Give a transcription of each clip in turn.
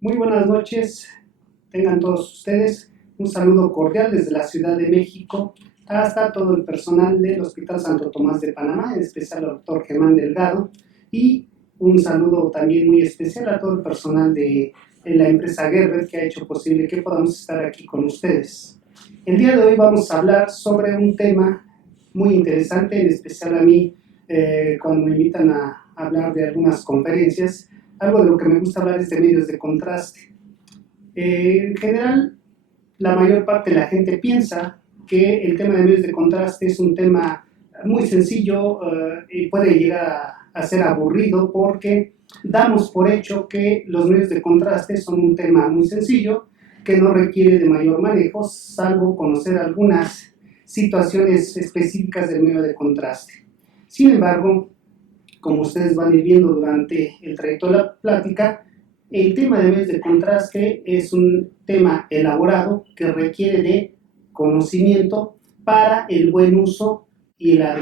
Muy buenas noches, tengan todos ustedes un saludo cordial desde la Ciudad de México hasta todo el personal del Hospital Santo Tomás de Panamá, en especial al doctor Germán Delgado, y un saludo también muy especial a todo el personal de la empresa Gerber que ha hecho posible que podamos estar aquí con ustedes. El día de hoy vamos a hablar sobre un tema muy interesante, en especial a mí, cuando me invitan a hablar de algunas conferencias. Algo de lo que me gusta hablar es de medios de contraste. En general, la mayor parte de la gente piensa que el tema de medios de contraste es un tema muy sencillo y puede llegar a ser aburrido porque damos por hecho que los medios de contraste son un tema muy sencillo que no requiere de mayor manejo, salvo conocer algunas situaciones específicas del medio de contraste. Sin embargo, como ustedes van a ir viendo durante el trayecto de la plática, el tema de medios de contraste es un tema elaborado que requiere de conocimiento para el buen uso y la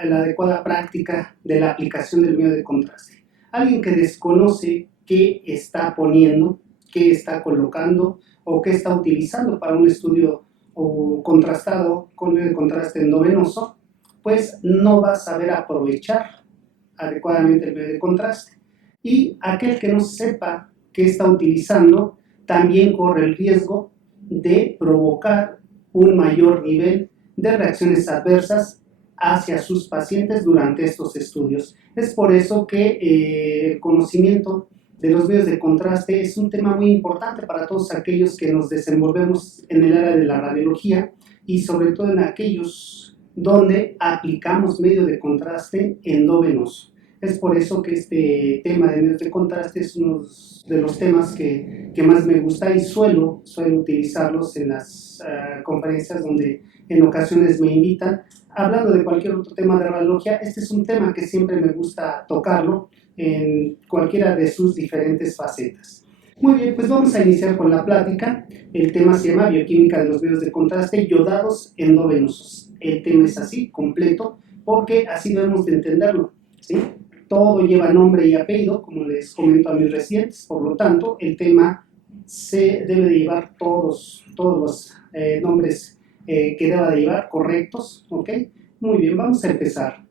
adecuada práctica de la aplicación del medio de contraste. Alguien que desconoce qué está poniendo, qué está colocando o qué está utilizando para un estudio o contrastado con medio de contraste endovenoso, pues no va a saber aprovechar adecuadamente el medio de contraste. Y aquel que no sepa qué está utilizando también corre el riesgo de provocar un mayor nivel de reacciones adversas hacia sus pacientes durante estos estudios. Es por eso que el conocimiento de los medios de contraste es un tema muy importante para todos aquellos que nos desenvolvemos en el área de la radiología y sobre todo en aquellos donde aplicamos medio de contraste endovenoso. Es por eso que este tema de medios de contraste es uno de los temas que más me gusta y suelo utilizarlos en las conferencias donde en ocasiones me invitan. Hablando de cualquier otro tema de radiología, este es un tema que siempre me gusta tocarlo en cualquiera de sus diferentes facetas. Muy bien, pues vamos a iniciar con la plática. El tema se llama Bioquímica de los medios de contraste yodados endovenosos. El tema es así, completo, porque así debemos de entenderlo, ¿sí? Todo lleva nombre y apellido, como les comento a mis residentes, por lo tanto, el tema se debe de llevar todos los nombres que deba de llevar correctos, ¿ok? Muy bien, vamos a empezar.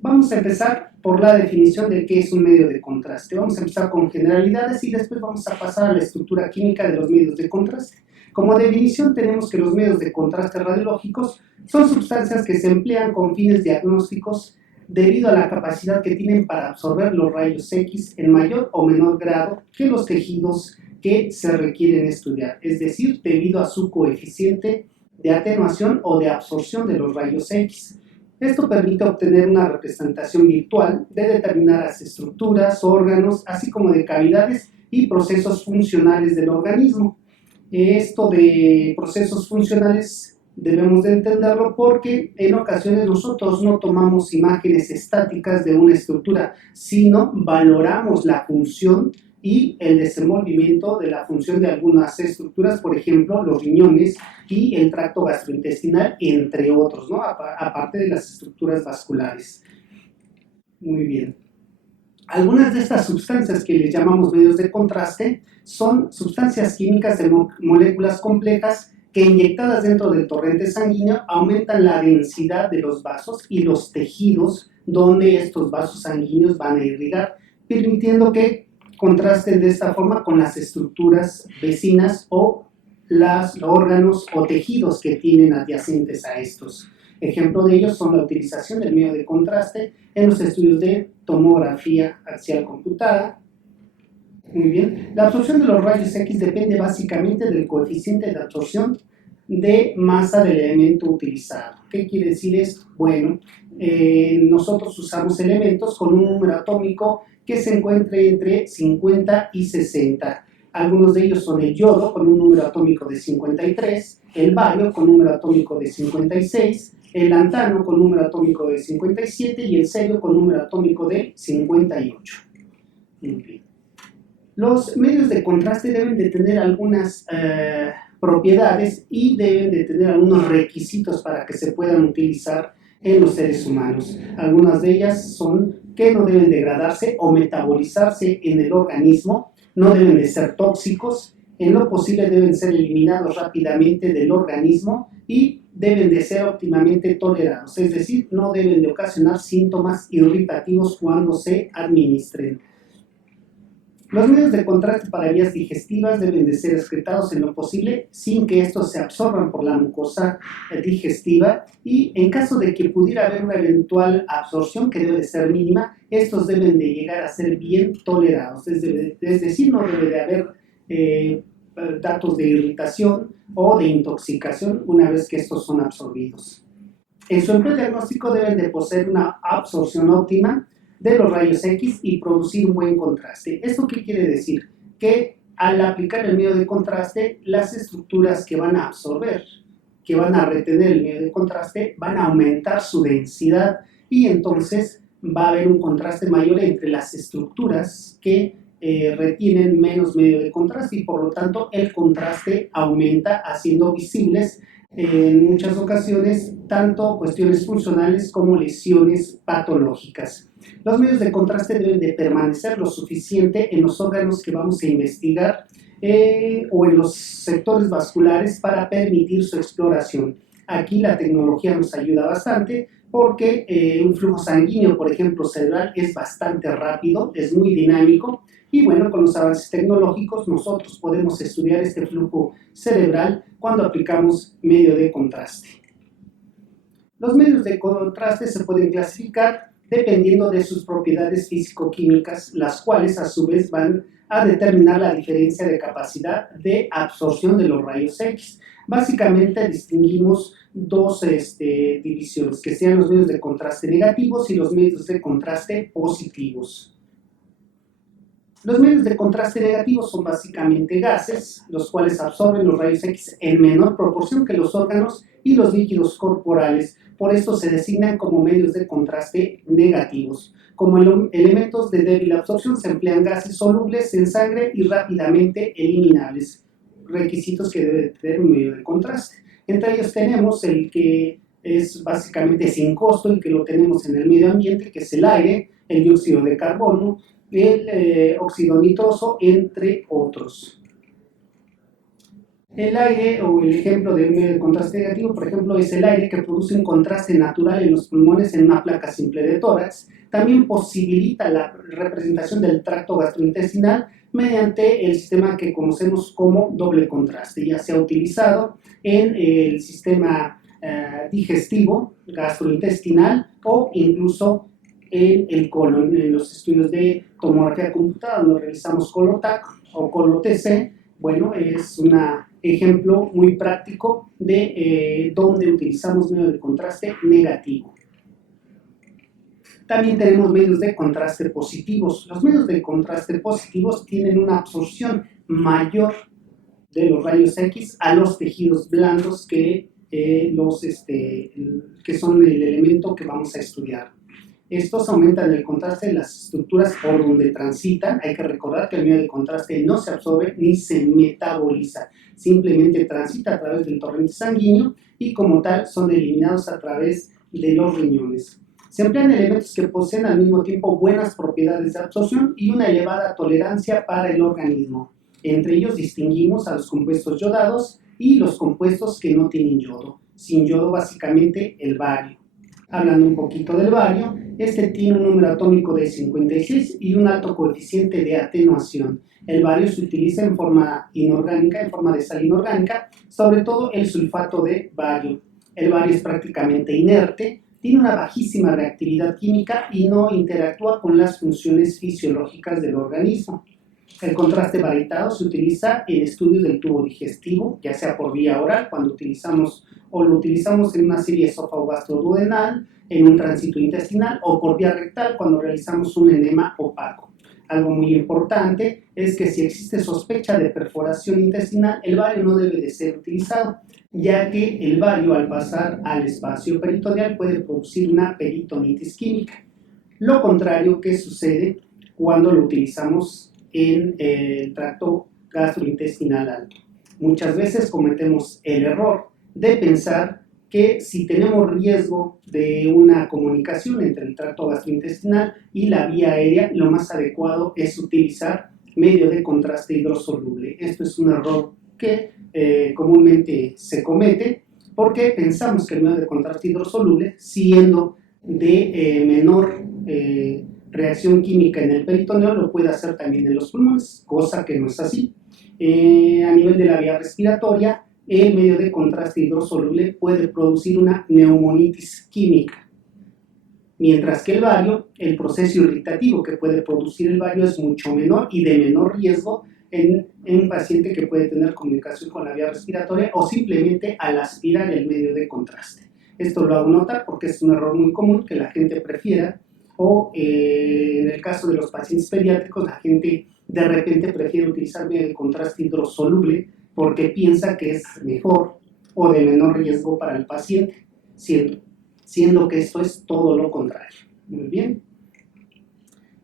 Vamos a empezar por la definición de qué es un medio de contraste. Vamos a empezar con generalidades y después vamos a pasar a la estructura química de los medios de contraste. Como definición tenemos que los medios de contraste radiológicos son sustancias que se emplean con fines diagnósticos debido a la capacidad que tienen para absorber los rayos X en mayor o menor grado que los tejidos que se requieren estudiar, es decir, debido a su coeficiente de atenuación o de absorción de los rayos X. Esto permite obtener una representación virtual de determinadas estructuras, órganos, así como de cavidades y procesos funcionales del organismo. Esto de procesos funcionales debemos de entenderlo porque en ocasiones nosotros no tomamos imágenes estáticas de una estructura, sino valoramos la función y el desenvolvimiento de la función de algunas estructuras, por ejemplo, los riñones y el tracto gastrointestinal, entre otros, ¿no? Aparte de las estructuras vasculares. Muy bien. Algunas de estas sustancias que les llamamos medios de contraste son sustancias químicas de moléculas complejas que inyectadas dentro del torrente sanguíneo aumentan la densidad de los vasos y los tejidos donde estos vasos sanguíneos van a irrigar, permitiendo que contrasten de esta forma con las estructuras vecinas o los órganos o tejidos que tienen adyacentes a estos. Ejemplo de ellos son la utilización del medio de contraste en los estudios de tomografía axial computada. Muy bien. La absorción de los rayos X depende básicamente del coeficiente de absorción de masa del elemento utilizado. ¿Qué quiere decir esto? Bueno, nosotros usamos elementos con un número atómico que se encuentre entre 50 y 60. Algunos de ellos son el yodo con un número atómico de 53, el bario con un número atómico de 56, el lantano con número atómico de 57 y el cerio con número atómico de 58. Muy bien. Los medios de contraste deben de tener algunas propiedades y deben de tener algunos requisitos para que se puedan utilizar en los seres humanos. Algunas de ellas son que no deben degradarse o metabolizarse en el organismo, no deben de ser tóxicos, en lo posible deben ser eliminados rápidamente del organismo y deben de ser óptimamente tolerados, es decir, no deben de ocasionar síntomas irritativos cuando se administren. Los medios de contraste para vías digestivas deben de ser excretados en lo posible sin que estos se absorban por la mucosa digestiva y en caso de que pudiera haber una eventual absorción que debe de ser mínima, estos deben de llegar a ser bien tolerados, es decir, no debe de haber datos de irritación o de intoxicación una vez que estos son absorbidos. En su empleo diagnóstico deben de poseer una absorción óptima de los rayos X y producir un buen contraste. ¿Esto qué quiere decir? Que al aplicar el medio de contraste, las estructuras que van a absorber, que van a retener el medio de contraste, van a aumentar su densidad y entonces va a haber un contraste mayor entre las estructuras que retienen menos medio de contraste y por lo tanto el contraste aumenta haciendo visibles en muchas ocasiones tanto cuestiones funcionales como lesiones patológicas. Los medios de contraste deben de permanecer lo suficiente en los órganos que vamos a investigar o en los sectores vasculares para permitir su exploración. Aquí la tecnología nos ayuda bastante porque un flujo sanguíneo, por ejemplo, cerebral, es bastante rápido, es muy dinámico y bueno, con los avances tecnológicos nosotros podemos estudiar este flujo cerebral cuando aplicamos medio de contraste. Los medios de contraste se pueden clasificar dependiendo de sus propiedades físico-químicas, las cuales a su vez van a determinar la diferencia de capacidad de absorción de los rayos X. Básicamente distinguimos dos divisiones, que sean los medios de contraste negativos y los medios de contraste positivos. Los medios de contraste negativos son básicamente gases, los cuales absorben los rayos X en menor proporción que los órganos y los líquidos corporales. Por esto se designan como medios de contraste negativos. Como elementos de débil absorción se emplean gases solubles en sangre y rápidamente eliminables, requisitos que debe tener un medio de contraste. Entre ellos tenemos el que es básicamente sin costo y que lo tenemos en el medio ambiente, que es el aire, el dióxido de carbono, el óxido nitroso, entre otros. El aire, o el ejemplo de un medio de contraste negativo, por ejemplo, es el aire que produce un contraste natural en los pulmones en una placa simple de tórax. También posibilita la representación del tracto gastrointestinal mediante el sistema que conocemos como doble contraste. Ya se ha utilizado en el sistema digestivo, gastrointestinal o incluso en el colon, en los estudios de tomografía computada, donde realizamos Colotac o Colo-TC. Bueno, es un ejemplo muy práctico de donde utilizamos medios de contraste negativo. También tenemos medios de contraste positivos. Los medios de contraste positivos tienen una absorción mayor de los rayos X a los tejidos blandos que son el elemento que vamos a estudiar. Estos aumentan el contraste de las estructuras por donde transitan. Hay que recordar que el medio de contraste no se absorbe ni se metaboliza, simplemente transita a través del torrente sanguíneo y como tal son eliminados a través de los riñones. Se emplean elementos que poseen al mismo tiempo buenas propiedades de absorción y una elevada tolerancia para el organismo. Entre ellos distinguimos a los compuestos yodados y los compuestos que no tienen yodo. Sin yodo, básicamente el bario. Hablando un poquito del bario, este tiene un número atómico de 56 y un alto coeficiente de atenuación. El bario se utiliza en forma inorgánica, en forma de sal inorgánica, sobre todo el sulfato de bario. El bario es prácticamente inerte, tiene una bajísima reactividad química y no interactúa con las funciones fisiológicas del organismo. El contraste varietado se utiliza en estudios del tubo digestivo, ya sea por vía oral, cuando lo utilizamos en una serie esófago-gastroduodenal, en un tránsito intestinal, o por vía rectal, cuando realizamos un enema opaco. Algo muy importante es que si existe sospecha de perforación intestinal, el bario no debe de ser utilizado, ya que el bario al pasar al espacio peritoneal puede producir una peritonitis química. Lo contrario que sucede cuando lo utilizamos en el tracto gastrointestinal alto. Muchas veces cometemos el error de pensar que si tenemos riesgo de una comunicación entre el tracto gastrointestinal y la vía aérea, lo más adecuado es utilizar medio de contraste hidrosoluble. Esto es un error que comúnmente se comete porque pensamos que el medio de contraste hidrosoluble, siendo de menor reacción química en el peritoneo, lo puede hacer también en los pulmones, cosa que no es así. A nivel de la vía respiratoria, el medio de contraste hidrosoluble puede producir una neumonitis química, mientras que el bario, el proceso irritativo que puede producir el bario es mucho menor y de menor riesgo en un paciente que puede tener comunicación con la vía respiratoria o simplemente al aspirar el medio de contraste. Esto lo hago notar porque es un error muy común que la gente prefiera, o en el caso de los pacientes pediátricos, la gente de repente prefiere utilizar medio de contraste hidrosoluble porque piensa que es mejor o de menor riesgo para el paciente, siendo que esto es todo lo contrario. Muy bien.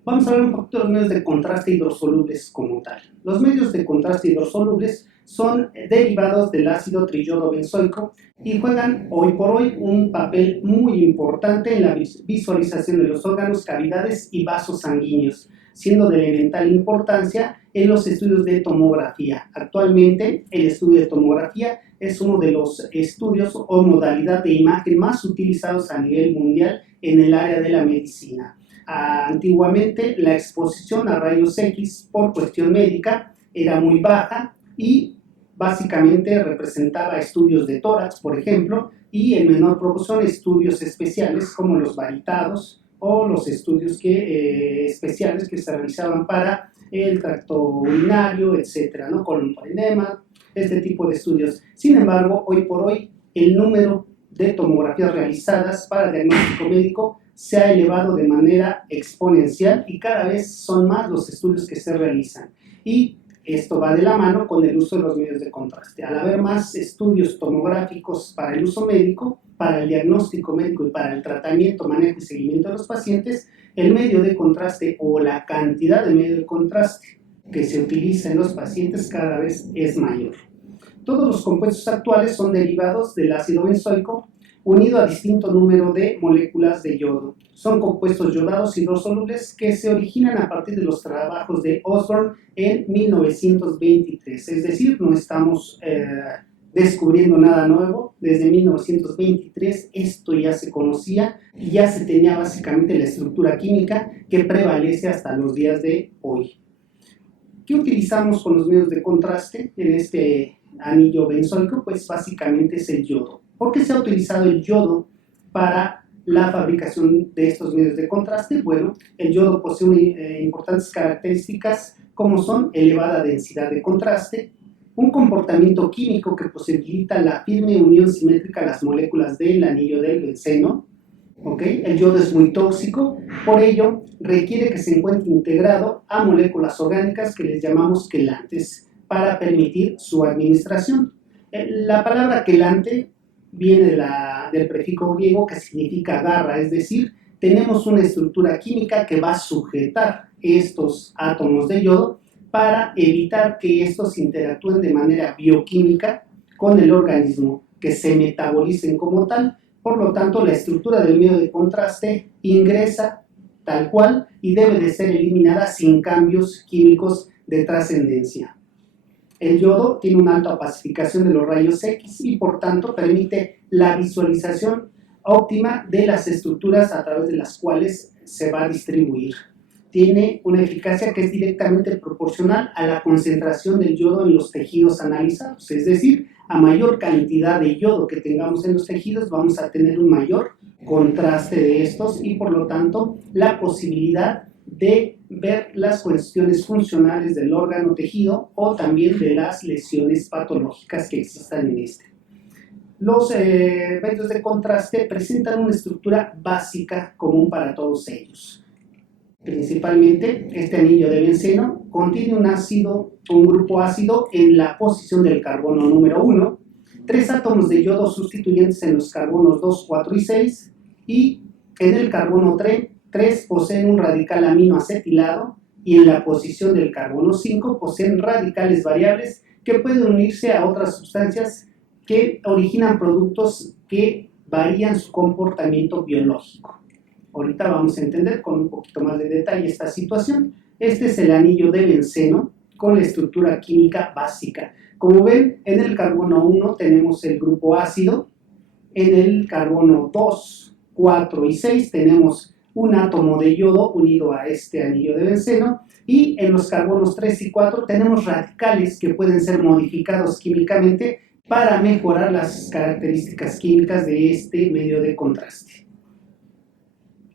Vamos a ver un poquito de los medios de contraste hidrosolubles como tal. Los medios de contraste hidrosolubles son derivados del ácido triyodobenzoico y juegan hoy por hoy un papel muy importante en la visualización de los órganos, cavidades y vasos sanguíneos, siendo de elemental importancia en los estudios de tomografía. Actualmente, el estudio de tomografía es uno de los estudios o modalidad de imagen más utilizados a nivel mundial en el área de la medicina. Antiguamente, la exposición a rayos X por cuestión médica era muy baja y básicamente representaba estudios de tórax, por ejemplo, y en menor proporción estudios especiales como los varitados o los estudios especiales que se realizaban para el tracto urinario, etcétera, ¿no? Colon-parenema, este tipo de estudios. Sin embargo, hoy por hoy, el número de tomografías realizadas para diagnóstico médico se ha elevado de manera exponencial y cada vez son más los estudios que se realizan. Y esto va de la mano con el uso de los medios de contraste. Al haber más estudios tomográficos para el uso médico, para el diagnóstico médico y para el tratamiento, manejo y seguimiento de los pacientes, el medio de contraste o la cantidad de medio de contraste que se utiliza en los pacientes cada vez es mayor. Todos los compuestos actuales son derivados del ácido benzoico unido a distinto número de moléculas de yodo. Son compuestos yodados hidrosolubles que se originan a partir de los trabajos de Osborn en 1923. Es decir, no estamos descubriendo nada nuevo. Desde 1923 esto ya se conocía y ya se tenía básicamente la estructura química que prevalece hasta los días de hoy. ¿Qué utilizamos con los medios de contraste en este anillo benzoico? Pues básicamente es el yodo. ¿Por qué se ha utilizado el yodo para la fabricación de estos medios de contraste? Bueno, el yodo posee importantes características como son elevada densidad de contraste, un comportamiento químico que posibilita la firme unión simétrica a las moléculas del anillo del benceno. ¿Okay? El yodo es muy tóxico, por ello requiere que se encuentre integrado a moléculas orgánicas que les llamamos quelantes para permitir su administración. La palabra quelante viene del prefijo griego que significa garra, es decir, tenemos una estructura química que va a sujetar estos átomos de yodo para evitar que estos interactúen de manera bioquímica con el organismo, que se metabolicen como tal. Por lo tanto, la estructura del medio de contraste ingresa tal cual y debe de ser eliminada sin cambios químicos de trascendencia. El yodo tiene una alta opacificación de los rayos X y por tanto permite la visualización óptima de las estructuras a través de las cuales se va a distribuir. Tiene una eficacia que es directamente proporcional a la concentración del yodo en los tejidos analizados, es decir, a mayor cantidad de yodo que tengamos en los tejidos vamos a tener un mayor contraste de estos y por lo tanto la posibilidad de ver las cuestiones funcionales del órgano tejido o también de las lesiones patológicas que existan en este. Los medios de contraste presentan una estructura básica común para todos ellos. Principalmente, este anillo de benceno contiene un grupo ácido en la posición del carbono número 1, 3 átomos de yodo sustituyentes en los carbonos 2, 4 y 6, y en el carbono 3 poseen un radical aminoacetilado y en la posición del carbono 5 poseen radicales variables que pueden unirse a otras sustancias que originan productos que varían su comportamiento biológico. Ahorita vamos a entender con un poquito más de detalle esta situación. Este es el anillo de benceno con la estructura química básica. Como ven, en el carbono 1 tenemos el grupo ácido, en el carbono 2, 4 y 6 tenemos un átomo de yodo unido a este anillo de benceno, y en los carbonos 3 y 4 tenemos radicales que pueden ser modificados químicamente para mejorar las características químicas de este medio de contraste.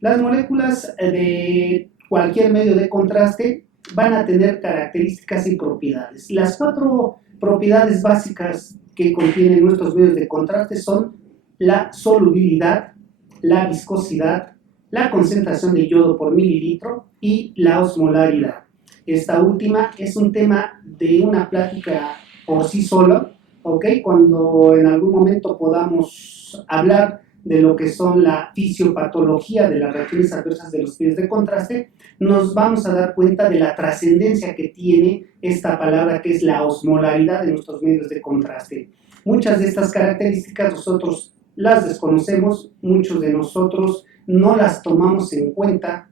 Las moléculas de cualquier medio de contraste van a tener características y propiedades. Las 4 propiedades básicas que contienen nuestros medios de contraste son la solubilidad, la viscosidad, la concentración de yodo por mililitro y la osmolaridad. Esta última es un tema de una plática por sí sola, ¿ok? Cuando en algún momento podamos hablar de lo que son la fisiopatología de las reacciones adversas de los medios de contraste, nos vamos a dar cuenta de la trascendencia que tiene esta palabra, que es la osmolaridad de nuestros medios de contraste. Muchas de estas características nosotros las desconocemos, muchos de nosotros no las tomamos en cuenta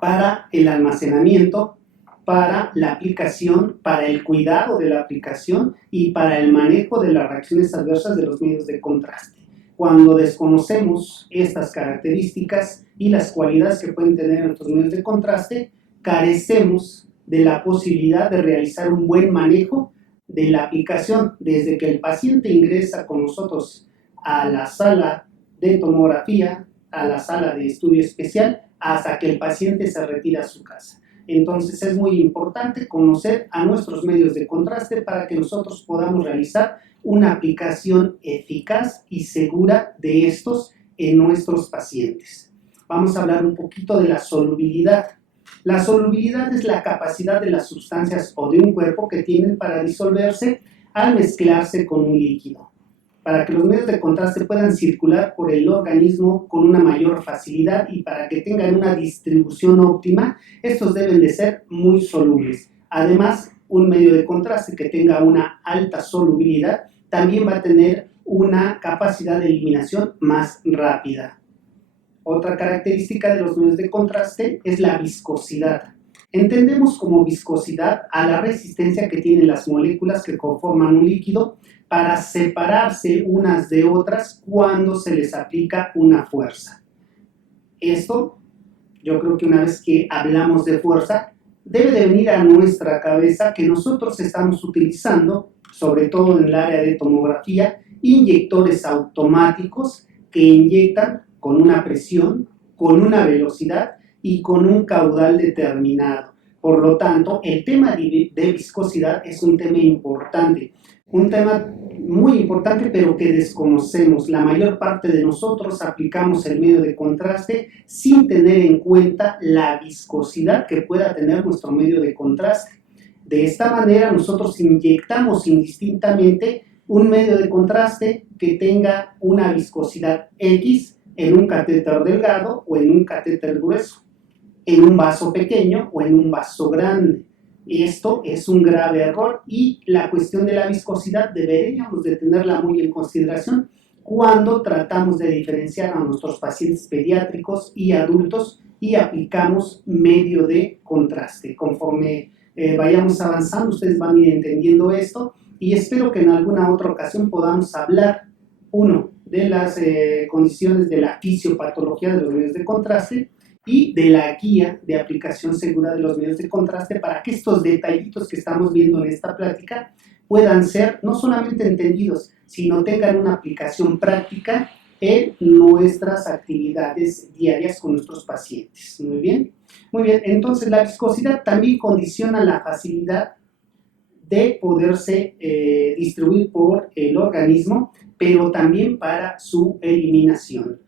para el almacenamiento, para la aplicación, para el cuidado de la aplicación y para el manejo de las reacciones adversas de los medios de contraste. Cuando desconocemos estas características y las cualidades que pueden tener nuestros medios de contraste, carecemos de la posibilidad de realizar un buen manejo de la aplicación desde que el paciente ingresa con nosotros a la sala de tomografía, a la sala de estudio especial, hasta que el paciente se retira a su casa. Entonces es muy importante conocer a nuestros medios de contraste para que nosotros podamos realizar una aplicación eficaz y segura de estos en nuestros pacientes. Vamos a hablar un poquito de la solubilidad. La solubilidad es la capacidad de las sustancias o de un cuerpo que tienen para disolverse al mezclarse con un líquido. Para que los medios de contraste puedan circular por el organismo con una mayor facilidad y para que tengan una distribución óptima, estos deben de ser muy solubles. Además, un medio de contraste que tenga una alta solubilidad también va a tener una capacidad de eliminación más rápida. Otra característica de los medios de contraste es la viscosidad. Entendemos como viscosidad a la resistencia que tienen las moléculas que conforman un líquido para separarse unas de otras cuando se les aplica una fuerza. Esto, yo creo que una vez que hablamos de fuerza, debe de venir a nuestra cabeza que nosotros estamos utilizando, sobre todo en el área de tomografía, inyectores automáticos que inyectan con una presión, con una velocidad y con un caudal determinado. Por lo tanto, el tema de viscosidad es un tema importante. Un tema muy importante, pero que desconocemos. La mayor parte de nosotros aplicamos el medio de contraste sin tener en cuenta la viscosidad que pueda tener nuestro medio de contraste. De esta manera, nosotros inyectamos indistintamente un medio de contraste que tenga una viscosidad X en un catéter delgado o en un catéter grueso, en un vaso pequeño o en un vaso grande. Esto es un grave error y la cuestión de la viscosidad deberíamos de tenerla muy en consideración cuando tratamos de diferenciar a nuestros pacientes pediátricos y adultos y aplicamos medio de contraste. Conforme vayamos avanzando, ustedes van a ir entendiendo esto y espero que en alguna otra ocasión podamos hablar, uno, de las condiciones de la fisiopatología de los medios de contraste y de la guía de aplicación segura de los medios de contraste para que estos detallitos que estamos viendo en esta plática puedan ser no solamente entendidos, sino tengan una aplicación práctica en nuestras actividades diarias con nuestros pacientes. Muy bien. Muy bien, entonces la viscosidad también condiciona la facilidad de poderse distribuir por el organismo, pero también para su eliminación.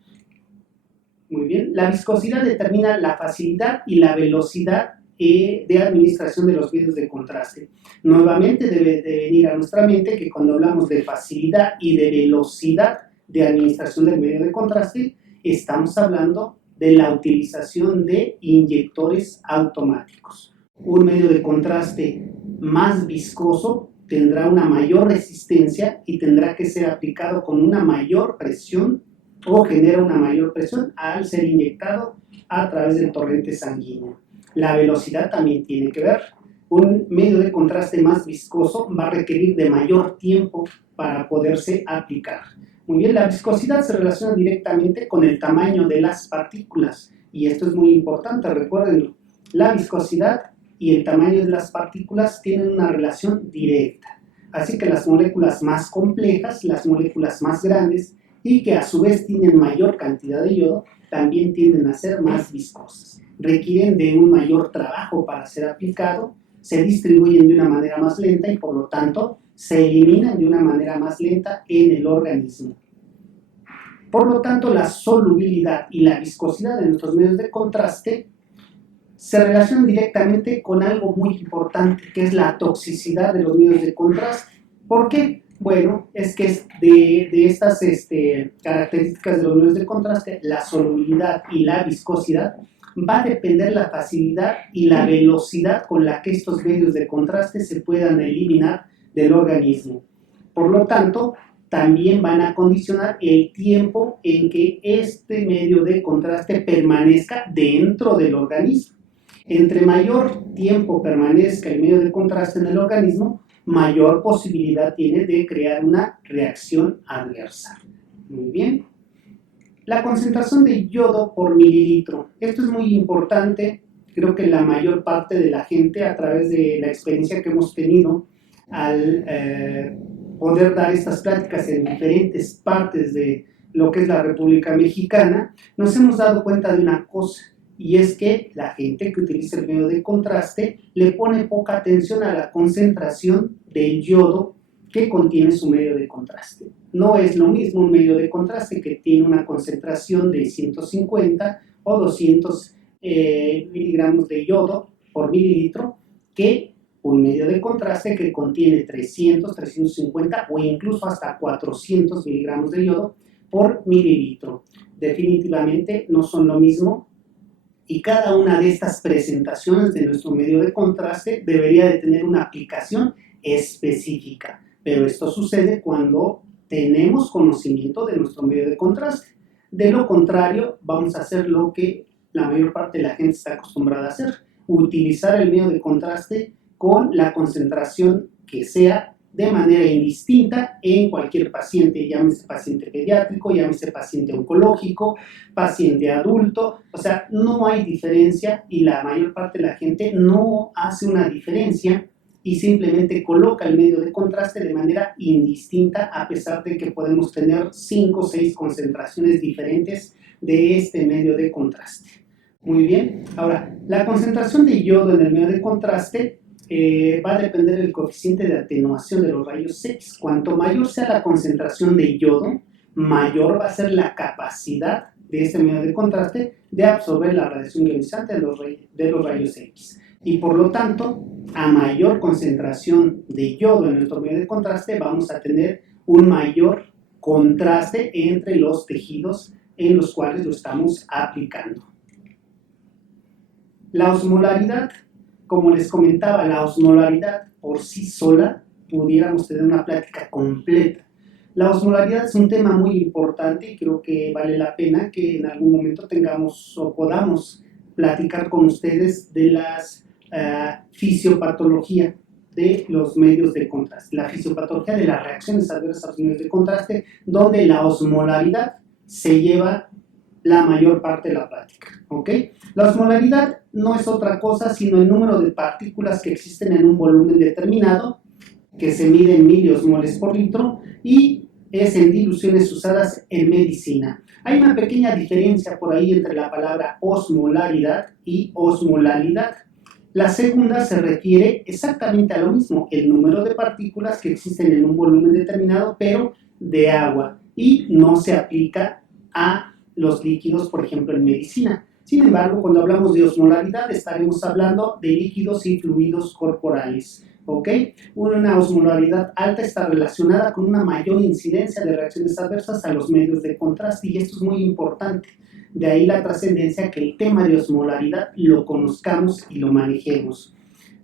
Muy bien, la viscosidad determina la facilidad y la velocidad de administración de los medios de contraste. Nuevamente debe de venir a nuestra mente que cuando hablamos de facilidad y de velocidad de administración del medio de contraste, estamos hablando de la utilización de inyectores automáticos. Un medio de contraste más viscoso tendrá una mayor resistencia y tendrá que ser aplicado con una mayor presión o genera una mayor presión al ser inyectado a través del torrente sanguíneo. La velocidad también tiene que ver. Un medio de contraste más viscoso va a requerir de mayor tiempo para poderse aplicar. Muy bien, la viscosidad se relaciona directamente con el tamaño de las partículas y esto es muy importante, recuérdenlo. La viscosidad y el tamaño de las partículas tienen una relación directa. Así que las moléculas más complejas, las moléculas más grandes y que a su vez tienen mayor cantidad de yodo, también tienden a ser más viscosas. Requieren de un mayor trabajo para ser aplicado, se distribuyen de una manera más lenta y por lo tanto se eliminan de una manera más lenta en el organismo. Por lo tanto, la solubilidad y la viscosidad de nuestros medios de contraste se relacionan directamente con algo muy importante, que es la toxicidad de los medios de contraste. ¿Por qué? Bueno, es que de estas características de los medios de contraste, la solubilidad y la viscosidad, va a depender la facilidad y la velocidad con la que estos medios de contraste se puedan eliminar del organismo. Por lo tanto, también van a condicionar el tiempo en que este medio de contraste permanezca dentro del organismo. Entre mayor tiempo permanezca el medio de contraste en el organismo, mayor posibilidad tiene de crear una reacción adversa. Muy bien. La concentración de yodo por mililitro. Esto es muy importante. Creo que la mayor parte de la gente, a través de la experiencia que hemos tenido al poder dar estas pláticas en diferentes partes de lo que es la República Mexicana, nos hemos dado cuenta de una cosa, y es que la gente que utiliza el medio de contraste le pone poca atención a la concentración del yodo que contiene su medio de contraste. No es lo mismo un medio de contraste que tiene una concentración de 150 o 200 miligramos de yodo por mililitro que un medio de contraste que contiene 300, 350 o incluso hasta 400 miligramos de yodo por mililitro. Definitivamente no son lo mismo y cada una de estas presentaciones de nuestro medio de contraste debería de tener una aplicación específica. Pero esto sucede cuando tenemos conocimiento de nuestro medio de contraste. De lo contrario, vamos a hacer lo que la mayor parte de la gente está acostumbrada a hacer, utilizar el medio de contraste con la concentración que sea de manera indistinta en cualquier paciente, llámese paciente pediátrico, llámese paciente oncológico, paciente adulto, o sea, no hay diferencia y la mayor parte de la gente no hace una diferencia y simplemente coloca el medio de contraste de manera indistinta a pesar de que podemos tener 5 o 6 concentraciones diferentes de este medio de contraste. Muy bien, ahora, la concentración de yodo en el medio de contraste va a depender del coeficiente de atenuación de los rayos X. Cuanto mayor sea la concentración de yodo, mayor va a ser la capacidad de este medio de contraste de absorber la radiación ionizante de los rayos X. Y por lo tanto, a mayor concentración de yodo en nuestro medio de contraste, vamos a tener un mayor contraste entre los tejidos en los cuales lo estamos aplicando. La osmolaridad, como les comentaba, la osmolaridad por sí sola, pudiéramos tener una plática completa. La osmolaridad es un tema muy importante y creo que vale la pena que en algún momento tengamos o podamos platicar con ustedes de las fisiopatología de los medios de contraste, la fisiopatología de las reacciones adversas a los medios de contraste, donde la osmolaridad se lleva la mayor parte de la plática, ¿ok? La osmolaridad no es otra cosa sino el número de partículas que existen en un volumen determinado, que se mide en miliosmoles por litro y es en diluciones usadas en medicina. Hay una pequeña diferencia por ahí entre la palabra osmolaridad y osmolalidad. La segunda se refiere exactamente a lo mismo, el número de partículas que existen en un volumen determinado, pero de agua, y no se aplica a los líquidos, por ejemplo, en medicina. Sin embargo, cuando hablamos de osmolaridad, estaremos hablando de líquidos y fluidos corporales, ¿ok? Una osmolaridad alta está relacionada con una mayor incidencia de reacciones adversas a los medios de contraste, y esto es muy importante. De ahí la trascendencia que el tema de osmolaridad lo conozcamos y lo manejemos.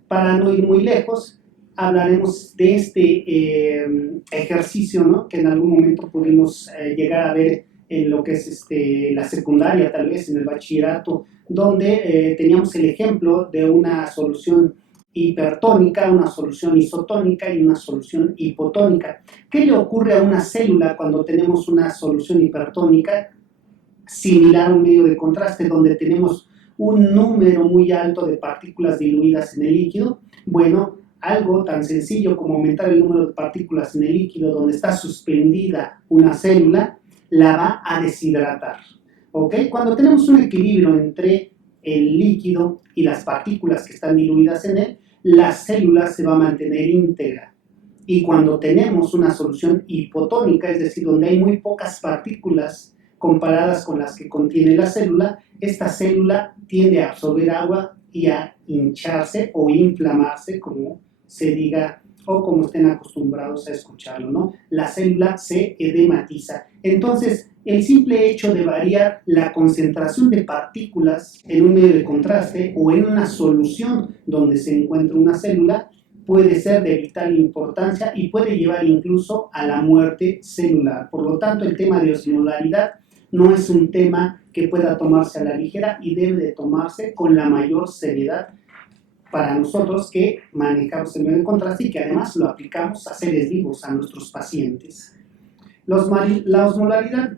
Para no ir muy lejos, hablaremos de este ejercicio, ¿no? Que en algún momento pudimos llegar a ver en lo que es la secundaria, tal vez en el bachillerato, donde teníamos el ejemplo de una solución hipertónica, una solución isotónica y una solución hipotónica. ¿Qué le ocurre a una célula cuando tenemos una solución hipertónica similar a un medio de contraste donde tenemos un número muy alto de partículas diluidas en el líquido? Bueno, algo tan sencillo como aumentar el número de partículas en el líquido donde está suspendida una célula, la va a deshidratar. ¿Ok? Cuando tenemos un equilibrio entre el líquido y las partículas que están diluidas en él, la célula se va a mantener íntegra. Y cuando tenemos una solución hipotónica, es decir, donde hay muy pocas partículas comparadas con las que contiene la célula, esta célula tiende a absorber agua y a hincharse o inflamarse, como se diga o como estén acostumbrados a escucharlo, ¿no? La célula se edematiza. Entonces, el simple hecho de variar la concentración de partículas en un medio de contraste o en una solución donde se encuentra una célula puede ser de vital importancia y puede llevar incluso a la muerte celular. Por lo tanto, el tema de osmolaridad no es un tema que pueda tomarse a la ligera y debe de tomarse con la mayor seriedad para nosotros que manejamos el medio de contraste y que además lo aplicamos a seres vivos, a nuestros pacientes. La osmolaridad,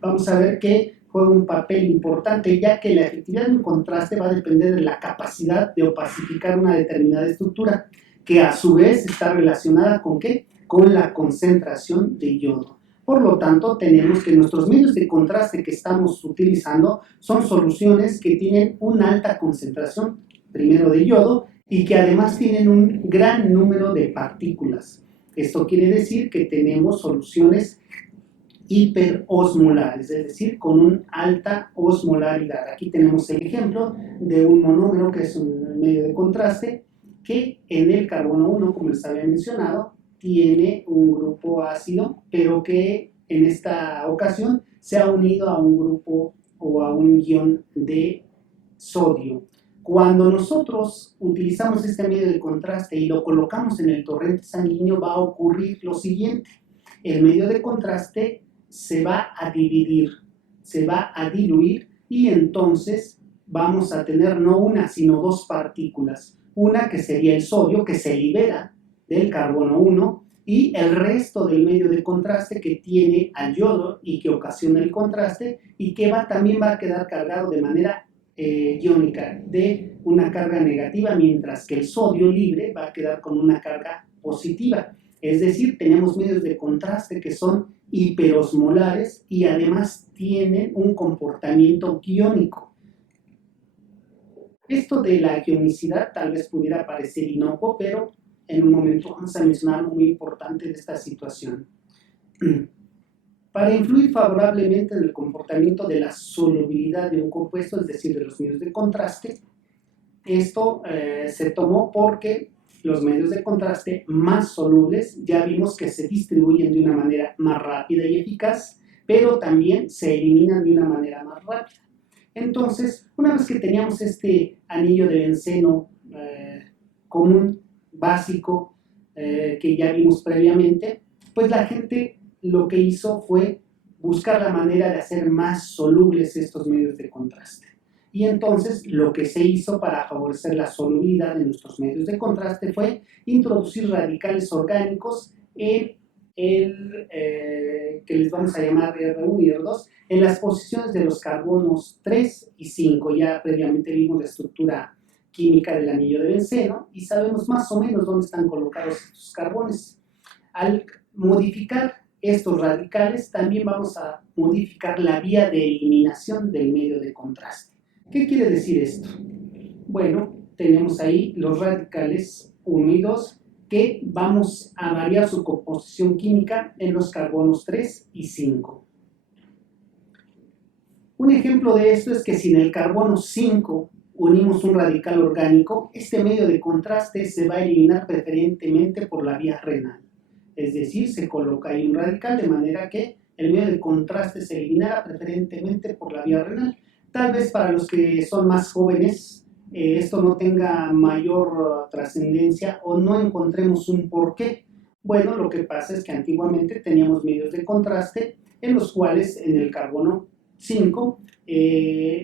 vamos a ver que juega un papel importante, ya que la efectividad de un contraste va a depender de la capacidad de opacificar una determinada estructura, que a su vez está relacionada ¿con qué? Con la concentración de yodo. Por lo tanto, tenemos que nuestros medios de contraste que estamos utilizando son soluciones que tienen una alta concentración, primero de yodo, y que además tienen un gran número de partículas. Esto quiere decir que tenemos soluciones hiperosmolares, es decir, con una alta osmolaridad. Aquí tenemos el ejemplo de un monómero que es un medio de contraste que en el carbono 1, como les había mencionado, tiene un grupo ácido, pero que en esta ocasión se ha unido a un grupo o a un ion de sodio. Cuando nosotros utilizamos este medio de contraste y lo colocamos en el torrente sanguíneo, va a ocurrir lo siguiente. El medio de contraste se va a dividir, se va a diluir y entonces vamos a tener no una, sino dos partículas. Una que sería el sodio, que se libera del carbono 1, y el resto del medio de contraste que tiene al yodo y que ocasiona el contraste y que también va a quedar cargado de manera iónica de una carga negativa, mientras que el sodio libre va a quedar con una carga positiva. Es decir, tenemos medios de contraste que son hiperosmolares y además tienen un comportamiento iónico. Esto de la ionicidad tal vez pudiera parecer inocuo, pero en un momento vamos a mencionar algo muy importante de esta situación. Para influir favorablemente en el comportamiento de la solubilidad de un compuesto, es decir, de los medios de contraste, esto se tomó porque los medios de contraste más solubles ya vimos que se distribuyen de una manera más rápida y eficaz, pero también se eliminan de una manera más rápida. Entonces, una vez que teníamos este anillo de benceno común, básico, que ya vimos previamente, pues la gente lo que hizo fue buscar la manera de hacer más solubles estos medios de contraste. Y entonces lo que se hizo para favorecer la solubilidad de nuestros medios de contraste fue introducir radicales orgánicos en que les vamos a llamar R1 y R2, en las posiciones de los carbonos 3 y 5. Ya previamente vimos la estructura química del anillo de benceno y sabemos más o menos dónde están colocados estos carbones. Al modificar estos radicales, también vamos a modificar la vía de eliminación del medio de contraste. ¿Qué quiere decir esto? Bueno, tenemos ahí los radicales 1 y 2 que vamos a variar su composición química en los carbonos 3 y 5. Un ejemplo de esto es que si en el carbono 5 unimos un radical orgánico, este medio de contraste se va a eliminar preferentemente por la vía renal. Es decir, se coloca ahí un radical de manera que el medio de contraste se eliminará preferentemente por la vía renal. Tal vez para los que son más jóvenes esto no tenga mayor trascendencia o no encontremos un porqué. Bueno, lo que pasa es que antiguamente teníamos medios de contraste en los cuales en el carbono 5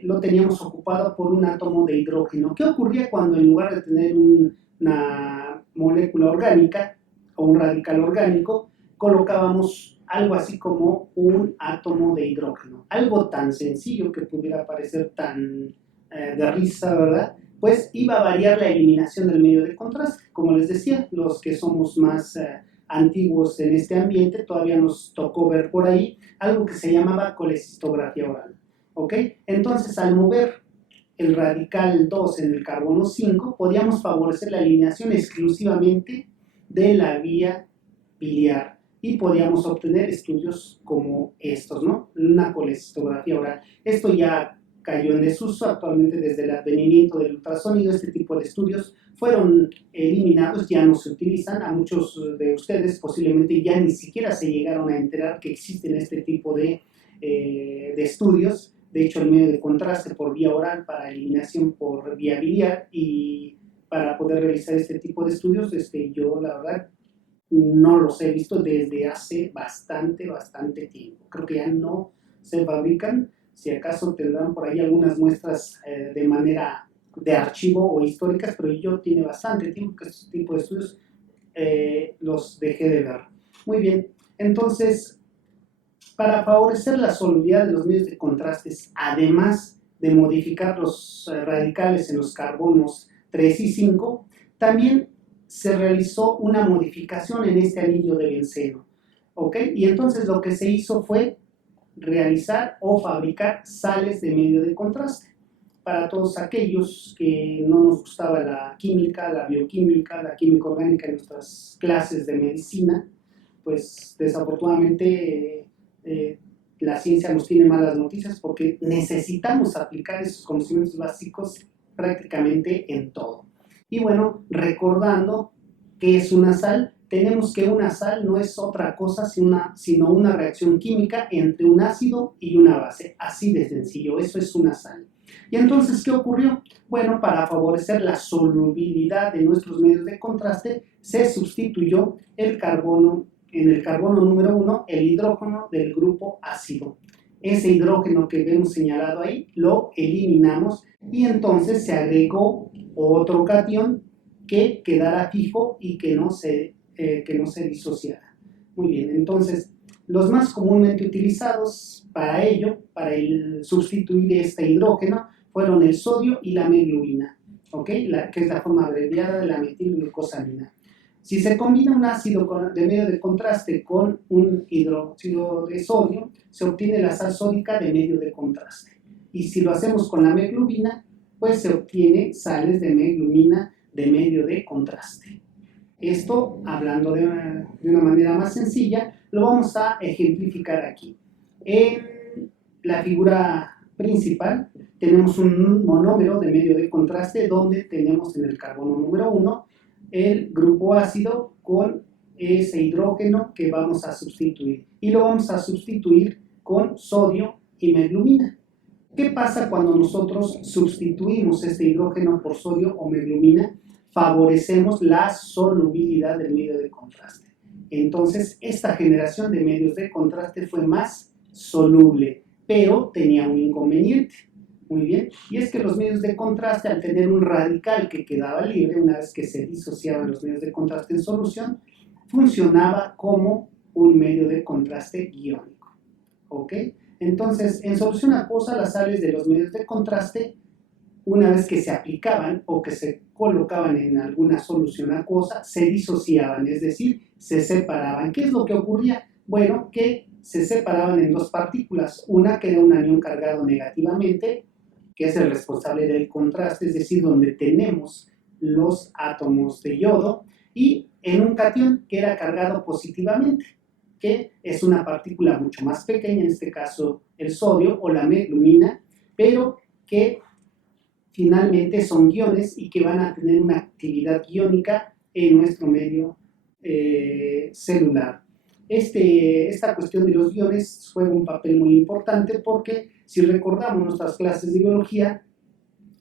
lo teníamos ocupado por un átomo de hidrógeno. ¿Qué ocurría cuando en lugar de tener una molécula orgánica o un radical orgánico, colocábamos algo así como un átomo de hidrógeno? Algo tan sencillo que pudiera parecer tan de risa, ¿verdad? Pues iba a variar la eliminación del medio de contraste. Como les decía, los que somos más antiguos en este ambiente, todavía nos tocó ver por ahí algo que se llamaba colecistografía oral. ¿Ok? Entonces, al mover el radical 2 en el carbono 5, podíamos favorecer la eliminación exclusivamente de la vía biliar y podíamos obtener estudios como estos, ¿no? Una colecistografía oral. Esto ya cayó en desuso actualmente desde el advenimiento del ultrasonido. Este tipo de estudios fueron eliminados, ya no se utilizan. A muchos de ustedes posiblemente ya ni siquiera se llegaron a enterar que existen este tipo de estudios. De hecho, el medio de contraste por vía oral para eliminación por vía biliar, y para poder realizar este tipo de estudios, yo la verdad no los he visto desde hace bastante tiempo. Creo que ya no se fabrican. Si acaso tendrán por ahí algunas muestras de manera de archivo o históricas, pero yo tiene bastante tiempo que este tipo de estudios los dejé de ver. Muy bien, entonces, para favorecer la solubilidad de los medios de contrastes, además de modificar los radicales en los carbonos 3 y 5, también se realizó una modificación en este anillo de benceno. ¿Ok? Y entonces lo que se hizo fue realizar o fabricar sales de medio de contraste. Para todos aquellos que no nos gustaba la química, la bioquímica, la química orgánica en nuestras clases de medicina, pues desafortunadamente la ciencia nos tiene malas noticias porque necesitamos aplicar esos conocimientos básicos prácticamente en todo. Y bueno, recordando qué es una sal, tenemos que una sal no es otra cosa sino una reacción química entre un ácido y una base. Así de sencillo, eso es una sal. Y entonces, ¿qué ocurrió? Bueno, para favorecer la solubilidad de nuestros medios de contraste, se sustituyó el carbono, en el carbono número 1, el hidrógeno del grupo ácido. Ese hidrógeno que vemos señalado ahí, lo eliminamos y entonces se agregó otro catión que quedara fijo y que no se disociara. Muy bien, entonces los más comúnmente utilizados para ello, para sustituir este hidrógeno, fueron el sodio y la meglubina, ¿okay? Que es la forma abreviada de la metilglucosamina. Si se combina un ácido de medio de contraste con un hidróxido de sodio, se obtiene la sal sódica de medio de contraste. Y si lo hacemos con la meglubina, pues se obtiene sales de meglumina de medio de contraste. Esto, hablando de una manera más sencilla, lo vamos a ejemplificar aquí. En la figura principal tenemos un monómero de medio de contraste donde tenemos en el carbono número 1 el grupo ácido con ese hidrógeno que vamos a sustituir. Y lo vamos a sustituir con sodio y meglumina. ¿Qué pasa cuando nosotros sustituimos este hidrógeno por sodio o meglumina? Favorecemos la solubilidad del medio de contraste. Entonces, esta generación de medios de contraste fue más soluble, pero tenía un inconveniente. Muy bien, y es que los medios de contraste, al tener un radical que quedaba libre una vez que se disociaban los medios de contraste en solución, funcionaba como un medio de contraste iónico. ¿Ok? Entonces, en solución acuosa, las sales de los medios de contraste, una vez que se aplicaban o que se colocaban en alguna solución acuosa, se disociaban, es decir, se separaban. ¿Qué es lo que ocurría? Bueno, que se separaban en dos partículas, una que era un anión cargado negativamente, que es el responsable del contraste, es decir, donde tenemos los átomos de yodo, y en un catión que era cargado positivamente, que es una partícula mucho más pequeña, en este caso el sodio o la meglumina, pero que finalmente son guiones y que van a tener una actividad iónica en nuestro medio celular. Esta cuestión de los guiones juega un papel muy importante porque si recordamos nuestras clases de biología,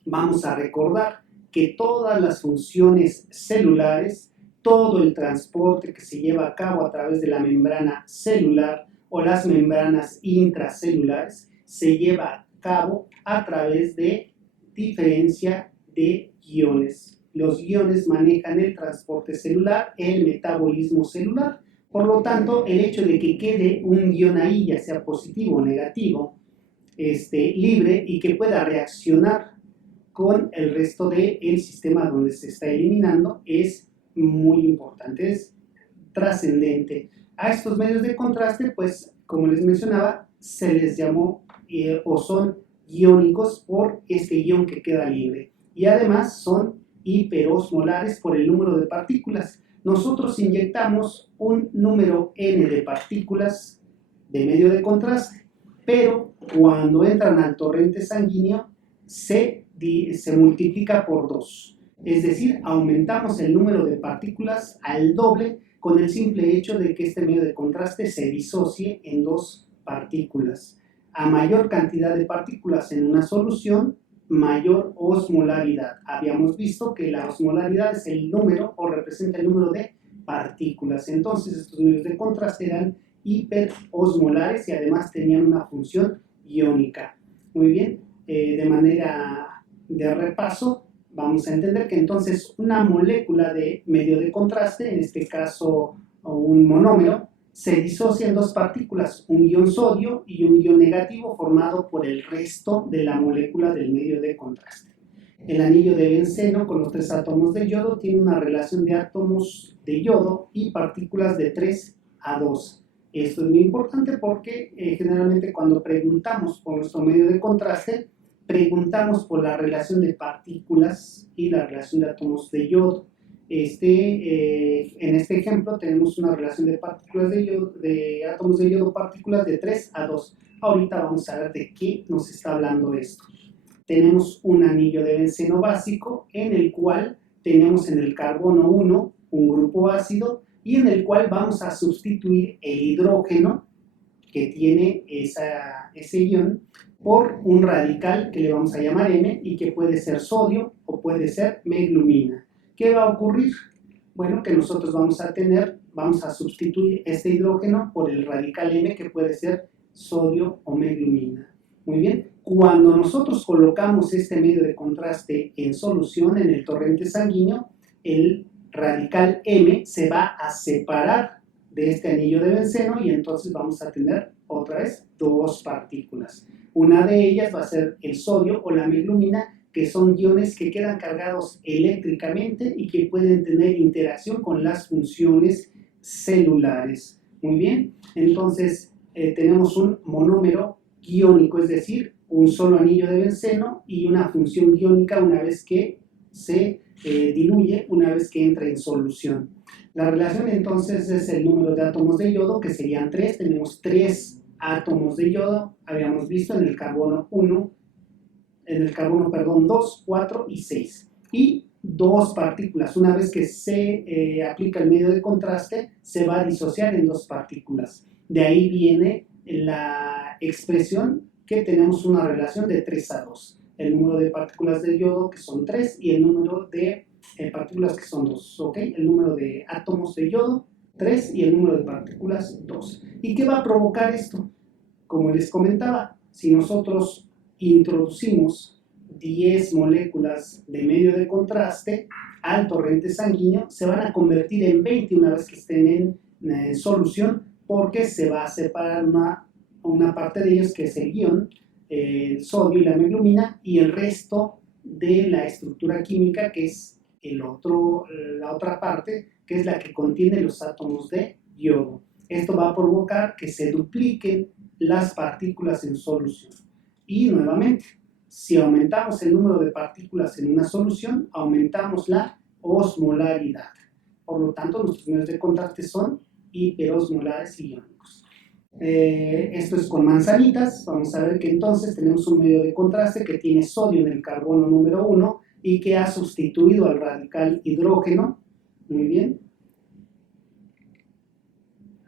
vamos a recordar que todas las funciones celulares, todo el transporte que se lleva a cabo a través de la membrana celular o las membranas intracelulares, se lleva a cabo a través de diferencia de iones. Los iones manejan el transporte celular, el metabolismo celular. Por lo tanto, el hecho de que quede un ion ahí, ya sea positivo o negativo, libre y que pueda reaccionar con el resto del sistema donde se está eliminando, es muy importante, es trascendente. A estos medios de contraste, pues, como les mencionaba, se les llamó o son iónicos por este ion que queda libre. Y además son hiperosmolares por el número de partículas. Nosotros inyectamos un número n de partículas de medio de contraste, pero cuando entran al torrente sanguíneo se multiplica por 2. Es decir, aumentamos el número de partículas al doble con el simple hecho de que este medio de contraste se disocie en 2 partículas. A mayor cantidad de partículas en una solución, mayor osmolaridad. Habíamos visto que la osmolaridad es el número o representa el número de partículas. Entonces, estos medios de contraste eran hiperosmolares y además tenían una función iónica. Muy bien, de manera de repaso, vamos a entender que entonces una molécula de medio de contraste, en este caso un monómero, se disocia en 2 partículas, un ion sodio y un ion negativo formado por el resto de la molécula del medio de contraste. El anillo de benceno con los 3 átomos de yodo tiene una relación de átomos de yodo y partículas de 3 a 2. Esto es muy importante porque generalmente cuando preguntamos por nuestro medio de contraste, preguntamos por la relación de partículas y la relación de átomos de yodo. En este ejemplo tenemos una relación de partículas de yodo, de átomos de yodo, partículas de 3 a 2. Ahorita vamos a ver de qué nos está hablando esto. Tenemos un anillo de benceno básico en el cual tenemos en el carbono 1 un grupo ácido y en el cual vamos a sustituir el hidrógeno que tiene ese ion por un radical que le vamos a llamar M y que puede ser sodio o puede ser meglumina. ¿Qué va a ocurrir? Bueno, que nosotros vamos a sustituir este hidrógeno por el radical M que puede ser sodio o meglumina. Muy bien, cuando nosotros colocamos este medio de contraste en solución en el torrente sanguíneo, el radical M se va a separar de este anillo de benceno y entonces vamos a tener otra vez 2 partículas. Una de ellas va a ser el sodio o la meglumina, que son iones que quedan cargados eléctricamente y que pueden tener interacción con las funciones celulares. Muy bien, entonces tenemos un monómero iónico, es decir, un solo anillo de benceno y una función iónica una vez que se diluye, una vez que entra en solución. La relación entonces es el número de átomos de yodo, que serían 3. Tenemos 3 átomos de yodo, habíamos visto en el carbono 1, en el carbono, 2, 4 y 6. Y 2 partículas. Una vez que se aplica el medio de contraste, se va a disociar en 2 partículas. De ahí viene la expresión que tenemos una relación de 3 a 2. El número de partículas de yodo, que son 3, y el número de partículas, que son 2. ¿Ok? El número de átomos de yodo, 3, y el número de partículas, 2. ¿Y qué va a provocar esto? Como les comentaba, si nosotros introducimos 10 moléculas de medio de contraste al torrente sanguíneo, se van a convertir en 20 una vez que estén en solución, porque se va a separar una parte de ellos, que es el ion, el sodio y la meglumina, y el resto de la estructura química, que es la otra parte, que es la que contiene los átomos de yodo. Esto va a provocar que se dupliquen las partículas en solución. Y nuevamente, si aumentamos el número de partículas en una solución, aumentamos la osmolaridad. Por lo tanto, nuestros medios de contraste son hiperosmolares y iónicos. Esto es con manzanitas. Vamos a ver que entonces tenemos un medio de contraste que tiene sodio en el carbono número 1 y que ha sustituido al radical hidrógeno. Muy bien.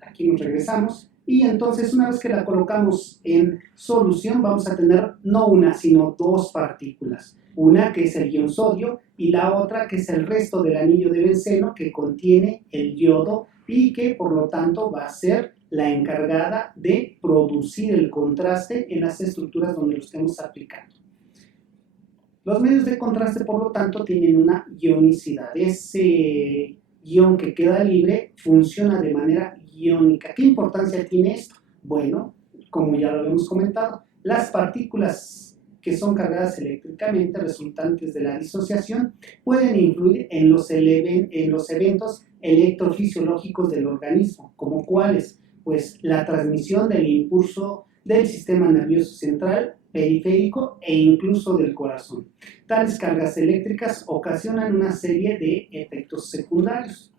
Aquí nos regresamos. Y entonces, una vez que la colocamos en solución, vamos a tener no una, sino 2 partículas. Una que es el ion sodio y la otra que es el resto del anillo de benceno que contiene el yodo y que por lo tanto va a ser la encargada de producir el contraste en las estructuras donde lo estemos aplicando. Los medios de contraste, por lo tanto, tienen una ionicidad. Ese ion que queda libre funciona de manera iónica. ¿Qué importancia tiene esto? Bueno, como ya lo habíamos comentado, las partículas que son cargadas eléctricamente resultantes de la disociación pueden influir en los eventos electrofisiológicos del organismo, como cuáles, pues la transmisión del impulso del sistema nervioso central, periférico e incluso del corazón. Tales cargas eléctricas ocasionan una serie de efectos secundarios.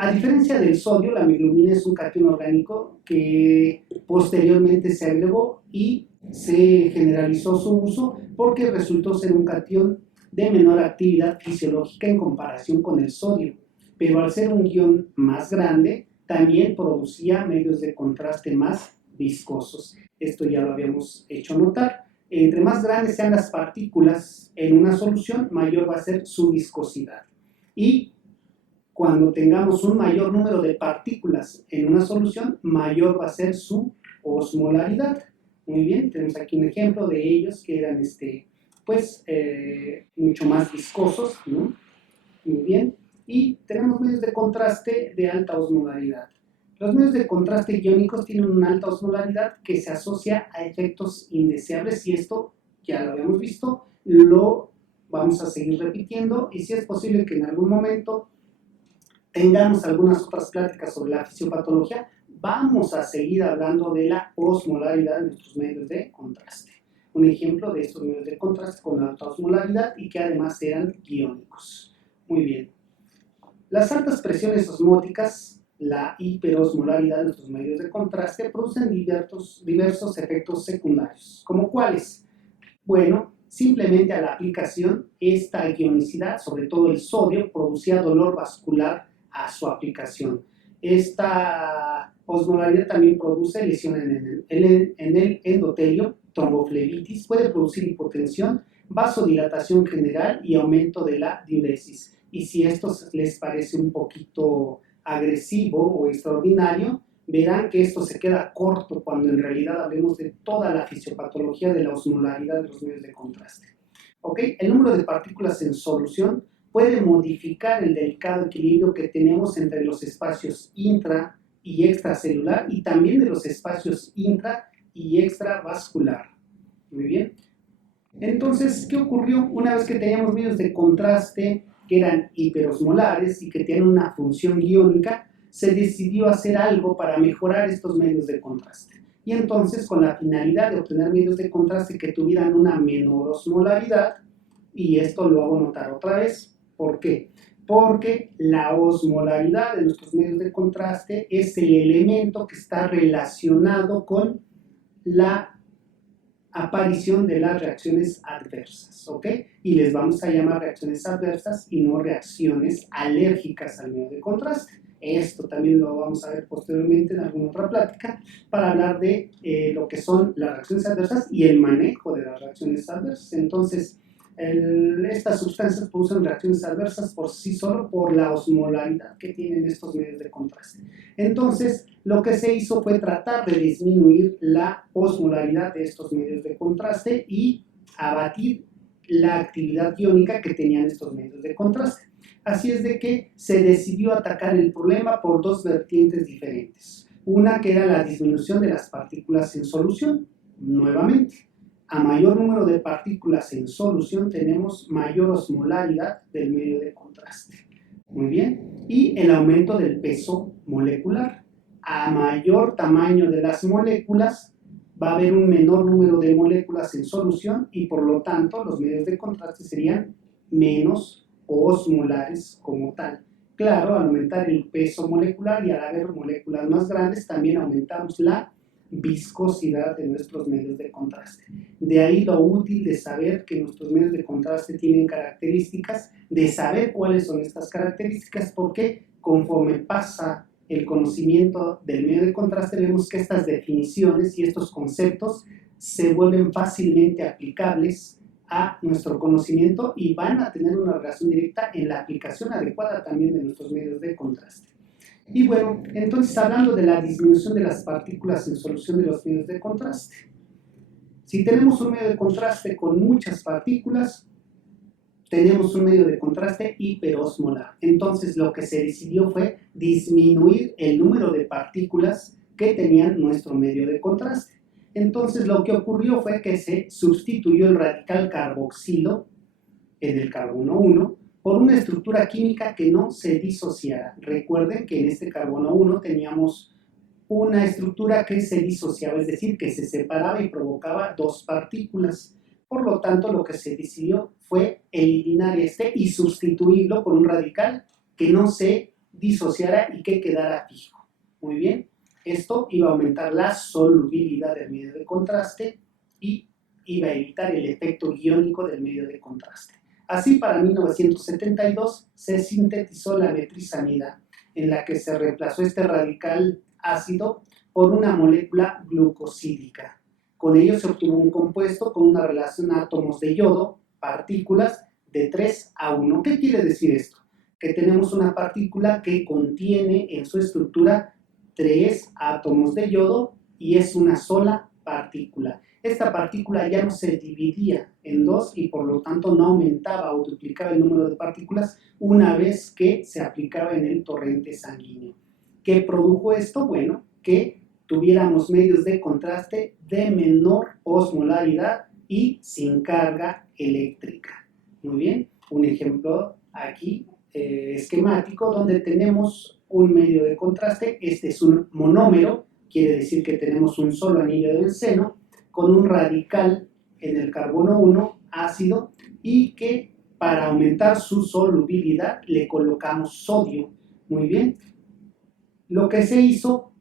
A diferencia del sodio, la miglobina es un catión orgánico que posteriormente se agregó y se generalizó su uso porque resultó ser un catión de menor actividad fisiológica en comparación con el sodio, pero al ser un ion más grande, también producía medios de contraste más viscosos. Esto ya lo habíamos hecho notar. Entre más grandes sean las partículas en una solución, mayor va a ser su viscosidad. Y cuando tengamos un mayor número de partículas en una solución, mayor va a ser su osmolaridad. Muy bien, tenemos aquí un ejemplo de ellos que eran mucho más viscosos, ¿no? Muy bien. Y tenemos medios de contraste de alta osmolaridad. Los medios de contraste iónicos tienen una alta osmolaridad que se asocia a efectos indeseables y esto ya lo habíamos visto, lo vamos a seguir repitiendo y si es posible que en algún momento tengamos algunas otras pláticas sobre la fisiopatología, vamos a seguir hablando de la osmolaridad de nuestros medios de contraste. Un ejemplo de estos medios de contraste con alta osmolaridad y que además eran iónicos. Muy bien. Las altas presiones osmóticas, la hiperosmolaridad de nuestros medios de contraste, producen diversos efectos secundarios. ¿Como cuáles? Bueno, simplemente a la aplicación, esta ionicidad, sobre todo el sodio, producía dolor vascular a su aplicación. Esta osmolaridad también produce lesión en el endotelio, tromboflebitis, puede producir hipotensión, vasodilatación general y aumento de la diuresis. Y si esto les parece un poquito agresivo o extraordinario, verán que esto se queda corto cuando en realidad hablemos de toda la fisiopatología de la osmolaridad de los medios de contraste. ¿Ok? El número de partículas en solución puede modificar el delicado equilibrio que tenemos entre los espacios intra y extracelular y también de los espacios intra y extravascular. Muy bien. Entonces, ¿qué ocurrió una vez que teníamos medios de contraste que eran hiperosmolares y que tienen una función iónica? Se decidió hacer algo para mejorar estos medios de contraste. Y entonces, con la finalidad de obtener medios de contraste que tuvieran una menor osmolaridad, y esto lo hago notar otra vez, ¿por qué? Porque la osmolaridad de nuestros medios de contraste es el elemento que está relacionado con la aparición de las reacciones adversas, ¿ok? Y les vamos a llamar reacciones adversas y no reacciones alérgicas al medio de contraste. Esto también lo vamos a ver posteriormente en alguna otra plática para hablar de lo que son las reacciones adversas y el manejo de las reacciones adversas. Entonces, estas sustancias producen reacciones adversas por sí solo por la osmolaridad que tienen estos medios de contraste. Entonces, lo que se hizo fue tratar de disminuir la osmolaridad de estos medios de contraste y abatir la actividad iónica que tenían estos medios de contraste. Así es de que se decidió atacar el problema por dos vertientes diferentes. Una que era la disminución de las partículas en solución, nuevamente. A mayor número de partículas en solución tenemos mayor osmolaridad del medio de contraste. Muy bien. Y el aumento del peso molecular. A mayor tamaño de las moléculas va a haber un menor número de moléculas en solución y por lo tanto los medios de contraste serían menos osmolares como tal. Claro, al aumentar el peso molecular y al haber moléculas más grandes también aumentamos la viscosidad de nuestros medios de contraste. De ahí lo útil de saber que nuestros medios de contraste tienen características, de saber cuáles son estas características, porque conforme pasa el conocimiento del medio de contraste, vemos que estas definiciones y estos conceptos se vuelven fácilmente aplicables a nuestro conocimiento y van a tener una relación directa en la aplicación adecuada también de nuestros medios de contraste. Y bueno, entonces hablando de la disminución de las partículas en solución de los medios de contraste. Si tenemos un medio de contraste con muchas partículas, tenemos un medio de contraste hiperosmolar. Entonces lo que se decidió fue disminuir el número de partículas que tenían nuestro medio de contraste. Entonces lo que ocurrió fue que se sustituyó el radical carboxilo en el carbono 1 por una estructura química que no se disociara. Recuerden que en este carbono 1 teníamos una estructura que se disociaba, es decir, que se separaba y provocaba dos partículas. Por lo tanto, lo que se decidió fue eliminar este y sustituirlo por un radical que no se disociara y que quedara fijo. Muy bien, esto iba a aumentar la solubilidad del medio de contraste y iba a evitar el efecto iónico del medio de contraste. Así, para 1972 se sintetizó la metrizamida, en la que se reemplazó este radical ácido por una molécula glucosídica. Con ello se obtuvo un compuesto con una relación átomos de yodo, partículas, de 3:1. ¿Qué quiere decir esto? Que tenemos una partícula que contiene en su estructura 3 átomos de yodo y es una sola partícula. Esta partícula ya no se dividía en dos y por lo tanto no aumentaba o duplicaba el número de partículas una vez que se aplicaba en el torrente sanguíneo. ¿Qué produjo esto? Bueno, que tuviéramos medios de contraste de menor osmolaridad y sin carga eléctrica. Muy bien, un ejemplo aquí esquemático donde tenemos un medio de contraste. Este es un monómero, quiere decir que tenemos un solo anillo de benceno con un radical en el carbono 1 ácido y que para aumentar su solubilidad le colocamos sodio. Muy bien, lo que se hizo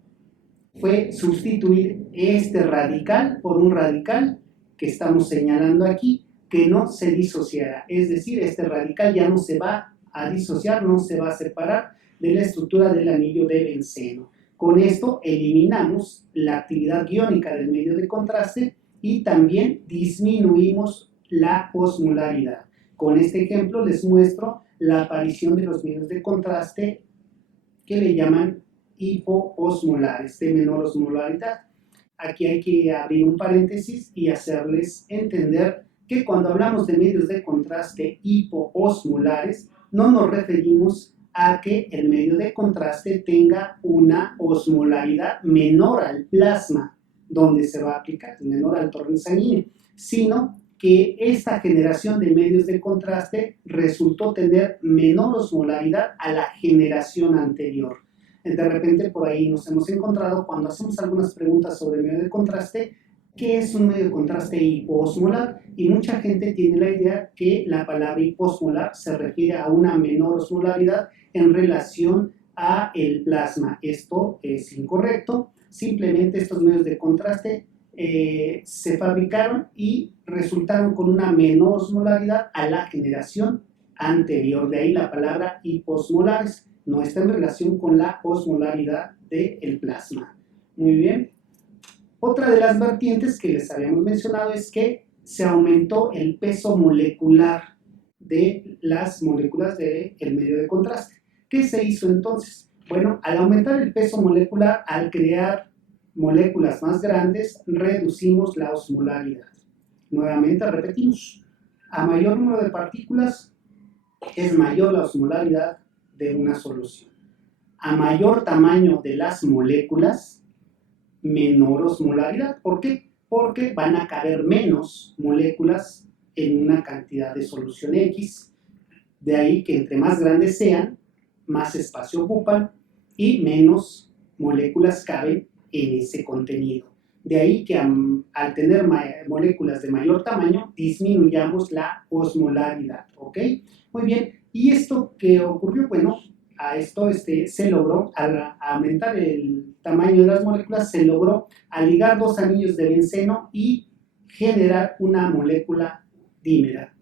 fue sustituir este radical por un radical que estamos señalando aquí, que no se disociara. Es decir, este radical ya no se va a disociar, no se va a separar de la estructura del anillo de benceno. Con esto eliminamos la actividad iónica del medio de contraste y también disminuimos la osmolaridad. Con este ejemplo les muestro la aparición de los medios de contraste que le llaman hipoosmolares, de menor osmolaridad. Aquí hay que abrir un paréntesis y hacerles entender que cuando hablamos de medios de contraste hipoosmolares, no nos referimos a que el medio de contraste tenga una osmolaridad menor al plasma donde se va a aplicar, menor al torrente sanguíneo, sino que esta generación de medios de contraste resultó tener menor osmolaridad a la generación anterior. De repente por ahí nos hemos encontrado cuando hacemos algunas preguntas sobre medio de contraste, ¿qué es un medio de contraste hipoosmolar? Y mucha gente tiene la idea que la palabra hipoosmolar se refiere a una menor osmolaridad en relación a el plasma. Esto es incorrecto, simplemente estos medios de contraste se fabricaron y resultaron con una menor osmolaridad a la generación anterior, de ahí la palabra hipoosmolares. No está en relación con la osmolaridad del plasma. Muy bien. Otra de las vertientes que les habíamos mencionado es que se aumentó el peso molecular de las moléculas del medio de contraste. ¿Qué se hizo entonces? Bueno, al aumentar el peso molecular, al crear moléculas más grandes, reducimos la osmolaridad. Nuevamente repetimos, a mayor número de partículas es mayor la osmolaridad de una solución. A mayor tamaño de las moléculas, menor osmolaridad. ¿Por qué? Porque van a caber menos moléculas en una cantidad de solución X. De ahí que entre más grandes sean, más espacio ocupan y menos moléculas caben en ese contenido. De ahí que al tener moléculas de mayor tamaño, disminuyamos la osmolaridad. ¿Ok? Muy bien. ¿Y esto qué ocurrió? Bueno, a esto se logró, al aumentar el tamaño de las moléculas, se logró ligar dos anillos de benceno y generar una molécula dímera.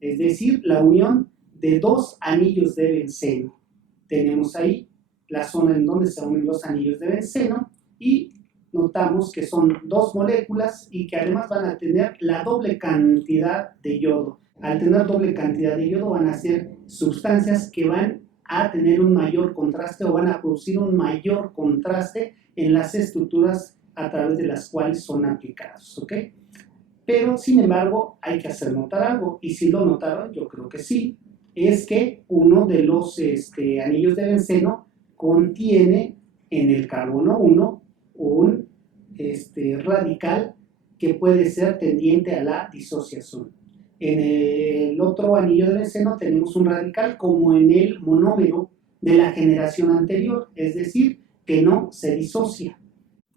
Es decir, la unión de dos anillos de benceno. Tenemos ahí la zona en donde se unen los anillos de benceno y notamos que son dos moléculas y que además van a tener la doble cantidad de yodo. Al tener doble cantidad de yodo van a ser sustancias que van a tener un mayor contraste o van a producir un mayor contraste en las estructuras a través de las cuales son aplicados, ¿ok? Pero, sin embargo, hay que hacer notar algo, y si lo notaron, yo creo que sí, es que uno de los anillos de benceno contiene en el carbono 1 un radical que puede ser tendiente a la disociación. En el otro anillo de benceno tenemos un radical como en el monómero de la generación anterior, es decir, que no se disocia.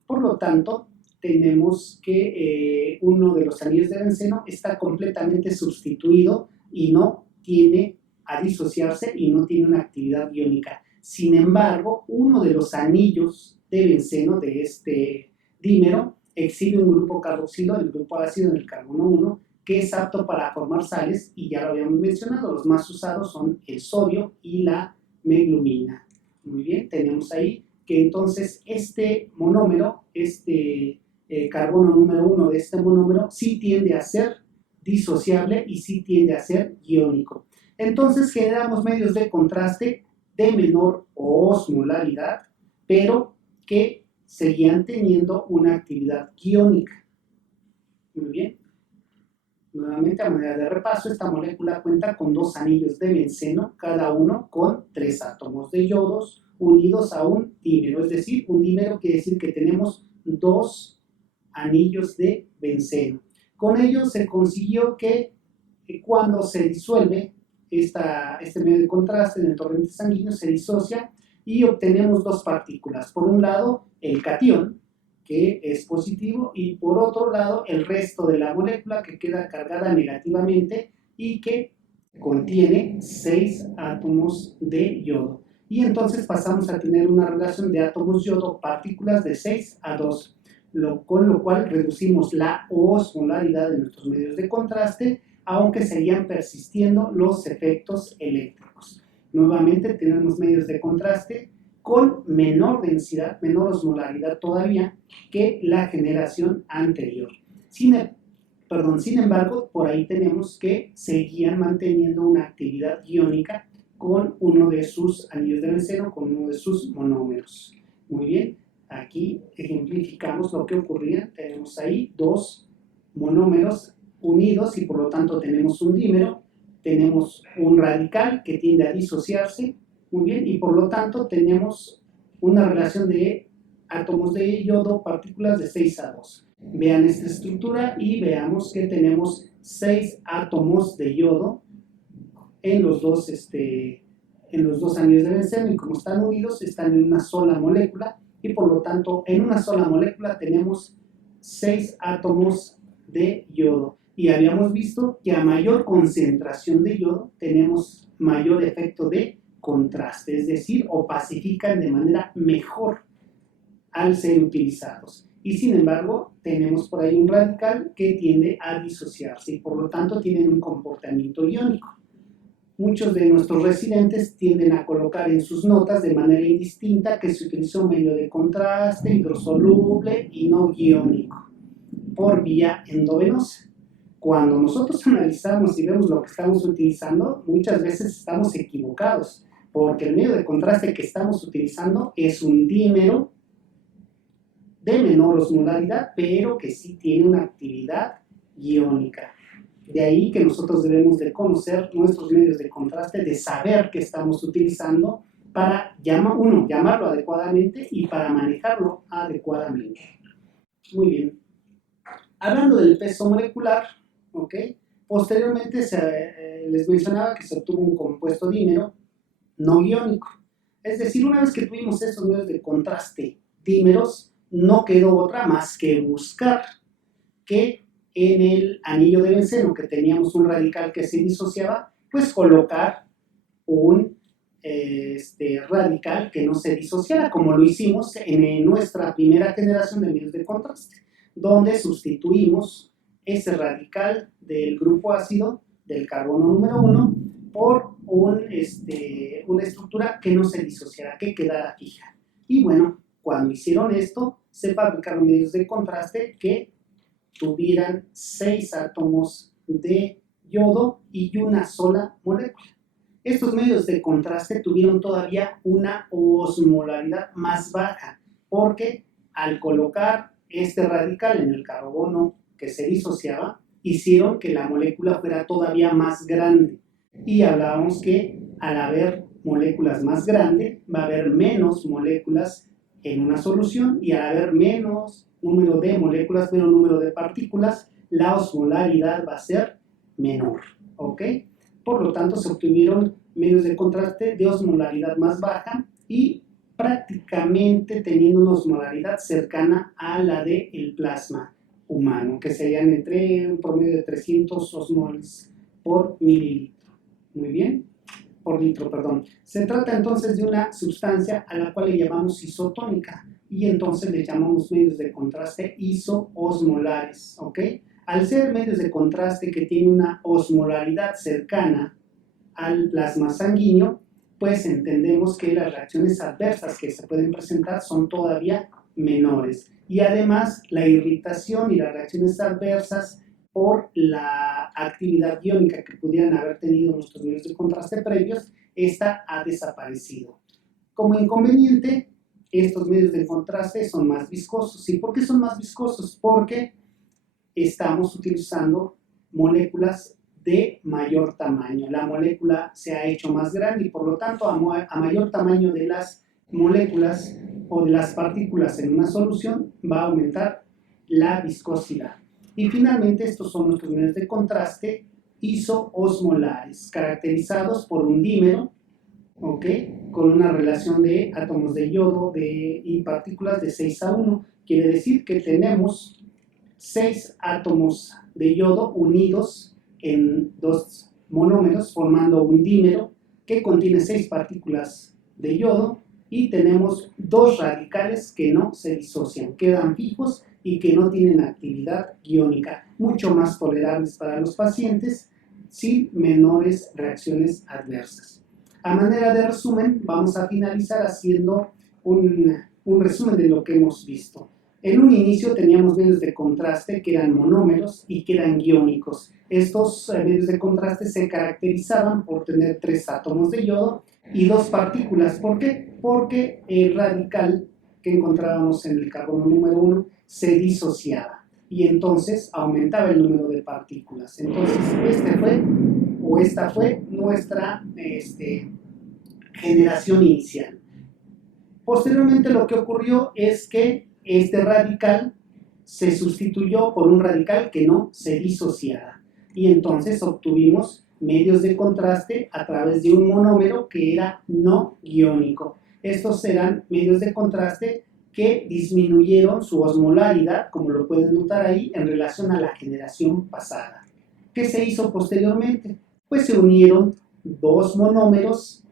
Por lo tanto, tenemos que uno de los anillos de benceno está completamente sustituido y no tiene a disociarse y no tiene una actividad iónica. Sin embargo, uno de los anillos de benceno de este dímero exhibe un grupo carboxilo, el grupo ácido en el carbono 1, que es apto para formar sales, y ya lo habíamos mencionado, los más usados son el sodio y la meglumina. Muy bien, tenemos ahí que entonces este monómero, carbono número 1 de este monómero, sí tiende a ser disociable y sí tiende a ser iónico. Entonces generamos medios de contraste de menor osmolaridad, pero que seguían teniendo una actividad iónica. Muy bien. Nuevamente, a manera de repaso, esta molécula cuenta con dos anillos de benceno, cada uno con 3 átomos de yodos unidos a un dímero. Es decir, un dímero quiere decir que tenemos 2 anillos de benceno. Con ello se consiguió que cuando se disuelve este medio de contraste en el torrente sanguíneo, se disocia y obtenemos 2 partículas. Por un lado, el catión, que es positivo, y por otro lado el resto de la molécula, que queda cargada negativamente y que contiene 6 átomos de yodo. Y entonces pasamos a tener una relación de átomos yodo partículas de 6 a 2, con lo cual reducimos la osmolaridad de nuestros medios de contraste, aunque seguían persistiendo los efectos eléctricos. Nuevamente tenemos medios de contraste con menor densidad, menor osmolaridad todavía que la generación anterior. Sin embargo, por ahí tenemos que seguían manteniendo una actividad iónica con uno de sus anillos de benceno, con uno de sus monómeros. Muy bien, aquí ejemplificamos lo que ocurría. Tenemos ahí 2 monómeros unidos y por lo tanto tenemos un dímero, tenemos un radical que tiende a disociarse. Muy bien, y por lo tanto tenemos una relación de átomos de yodo, partículas de 6 a 2. Vean esta estructura y veamos que tenemos 6 átomos de yodo en los dos anillos de benceno, y como están unidos, están en una sola molécula, y por lo tanto en una sola molécula tenemos 6 átomos de yodo. Y habíamos visto que a mayor concentración de yodo tenemos mayor efecto de contraste, es decir, opacifican de manera mejor al ser utilizados. Y sin embargo, tenemos por ahí un radical que tiende a disociarse y por lo tanto tienen un comportamiento iónico. Muchos de nuestros residentes tienden a colocar en sus notas de manera indistinta que se utilizó un medio de contraste hidrosoluble y no iónico por vía endovenosa. Cuando nosotros analizamos y vemos lo que estamos utilizando, muchas veces estamos equivocados, porque el medio de contraste que estamos utilizando es un dímero de menor osmolaridad, pero que sí tiene una actividad iónica. De ahí que nosotros debemos de conocer nuestros medios de contraste, de saber qué estamos utilizando para llamarlo adecuadamente y para manejarlo adecuadamente. Muy bien. Hablando del peso molecular, ¿ok? Posteriormente les mencionaba que se obtuvo un compuesto dímero no iónico. Es decir, una vez que tuvimos estos medios de contraste dímeros, no quedó otra más que buscar que en el anillo de benceno, que teníamos un radical que se disociaba, pues colocar un radical que no se disociara, como lo hicimos en nuestra primera generación de medios de contraste, donde sustituimos ese radical del grupo ácido del carbono número 1 por una estructura que no se disociara, que quedara fija. Y bueno, Cuando hicieron esto, se fabricaron medios de contraste que tuvieran 6 átomos de yodo y una sola molécula. Estos medios de contraste tuvieron todavía una osmolaridad más baja, porque al colocar este radical en el carbono que se disociaba, hicieron que la molécula fuera todavía más grande. Y hablábamos que al haber moléculas más grandes, va a haber menos moléculas en una solución, y al haber menos número de moléculas, menos número de partículas, la osmolaridad va a ser menor, ¿ok? Por lo tanto, se obtuvieron medios de contraste de osmolaridad más baja y prácticamente teniendo una osmolaridad cercana a la del plasma humano, que serían entre un promedio de 300 osmoles por mililitro. Muy bien, por litro, perdón. Se trata entonces de una sustancia a la cual le llamamos isotónica, y entonces le llamamos medios de contraste isoosmolares, ¿ok? Al ser medios de contraste que tienen una osmolaridad cercana al plasma sanguíneo, pues entendemos que las reacciones adversas que se pueden presentar son todavía menores. Y además, la irritación y las reacciones adversas por la actividad iónica que pudieran haber tenido nuestros medios de contraste previos, esta ha desaparecido. Como inconveniente, estos medios de contraste son más viscosos. ¿Y por qué son más viscosos? Porque estamos utilizando moléculas de mayor tamaño. La molécula se ha hecho más grande y por lo tanto a mayor tamaño de las moléculas o de las partículas en una solución va a aumentar la viscosidad. Y finalmente estos son nuestros medios de contraste isoosmolares, caracterizados por un dímero, ¿ok? Con una relación de átomos de yodo y partículas de 6:1. Quiere decir que tenemos 6 átomos de yodo unidos en 2 monómeros formando un dímero que contiene 6 partículas de yodo, y tenemos 2 radicales que no se disocian, quedan fijos y que no tienen actividad iónica, mucho más tolerables para los pacientes sin menores reacciones adversas. A manera de resumen, vamos a finalizar haciendo un resumen de lo que hemos visto. En un inicio teníamos medios de contraste que eran monómeros y que eran iónicos. Estos medios de contraste se caracterizaban por tener 3 átomos de yodo y 2 partículas. ¿Por qué? Porque el radical que encontrábamos en el carbono número 1 se disociaba y entonces aumentaba el número de partículas. Entonces esta fue nuestra generación inicial. Posteriormente lo que ocurrió es que este radical se sustituyó por un radical que no se disociara, y entonces obtuvimos medios de contraste a través de un monómero que era no iónico. Estos eran medios de contraste que disminuyeron su osmolaridad, como lo pueden notar ahí, en relación a la generación pasada. ¿Qué se hizo posteriormente? Pues se unieron 2 monómeros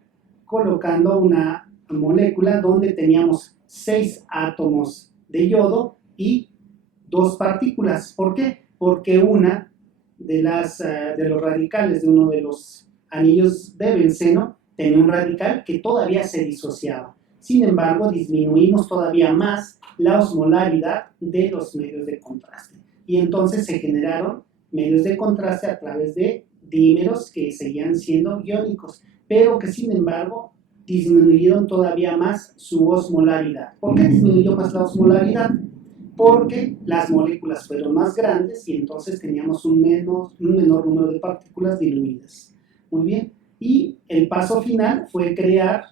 colocando una molécula donde teníamos 6 átomos de yodo y 2 partículas. ¿Por qué? Porque una de los radicales de uno de los anillos de benceno tenía un radical que todavía se disociaba. Sin embargo, disminuimos todavía más la osmolaridad de los medios de contraste. Y entonces se generaron medios de contraste a través de dímeros que seguían siendo iónicos, pero que sin embargo disminuyeron todavía más su osmolaridad. ¿Por qué disminuyó más la osmolaridad? Porque las moléculas fueron más grandes y entonces teníamos un menor número de partículas diluidas. Muy bien. Y el paso final fue crear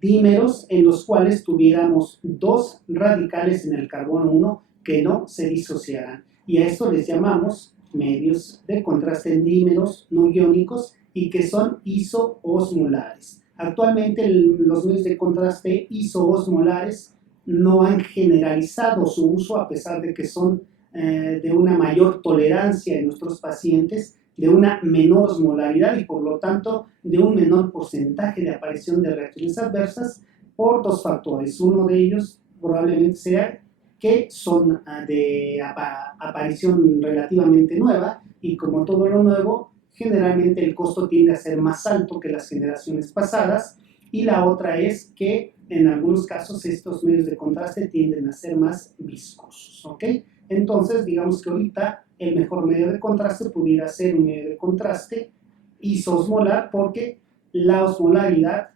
dímeros en los cuales tuviéramos 2 radicales en el carbono 1 que no se disociaran. Y a esto les llamamos medios de contraste en dímeros no iónicos y que son isoosmolares. Actualmente los medios de contraste isoosmolares no han generalizado su uso, a pesar de que son de una mayor tolerancia en nuestros pacientes, de una menor osmolaridad y por lo tanto de un menor porcentaje de aparición de reacciones adversas, por 2 factores. Uno de ellos probablemente sea que son de aparición relativamente nueva, y como todo lo nuevo, generalmente el costo tiende a ser más alto que las generaciones pasadas, y la otra es que en algunos casos estos medios de contraste tienden a ser más viscosos, ¿ok? Entonces, digamos que ahorita el mejor medio de contraste pudiera ser un medio de contraste isosmolar, porque la osmolaridad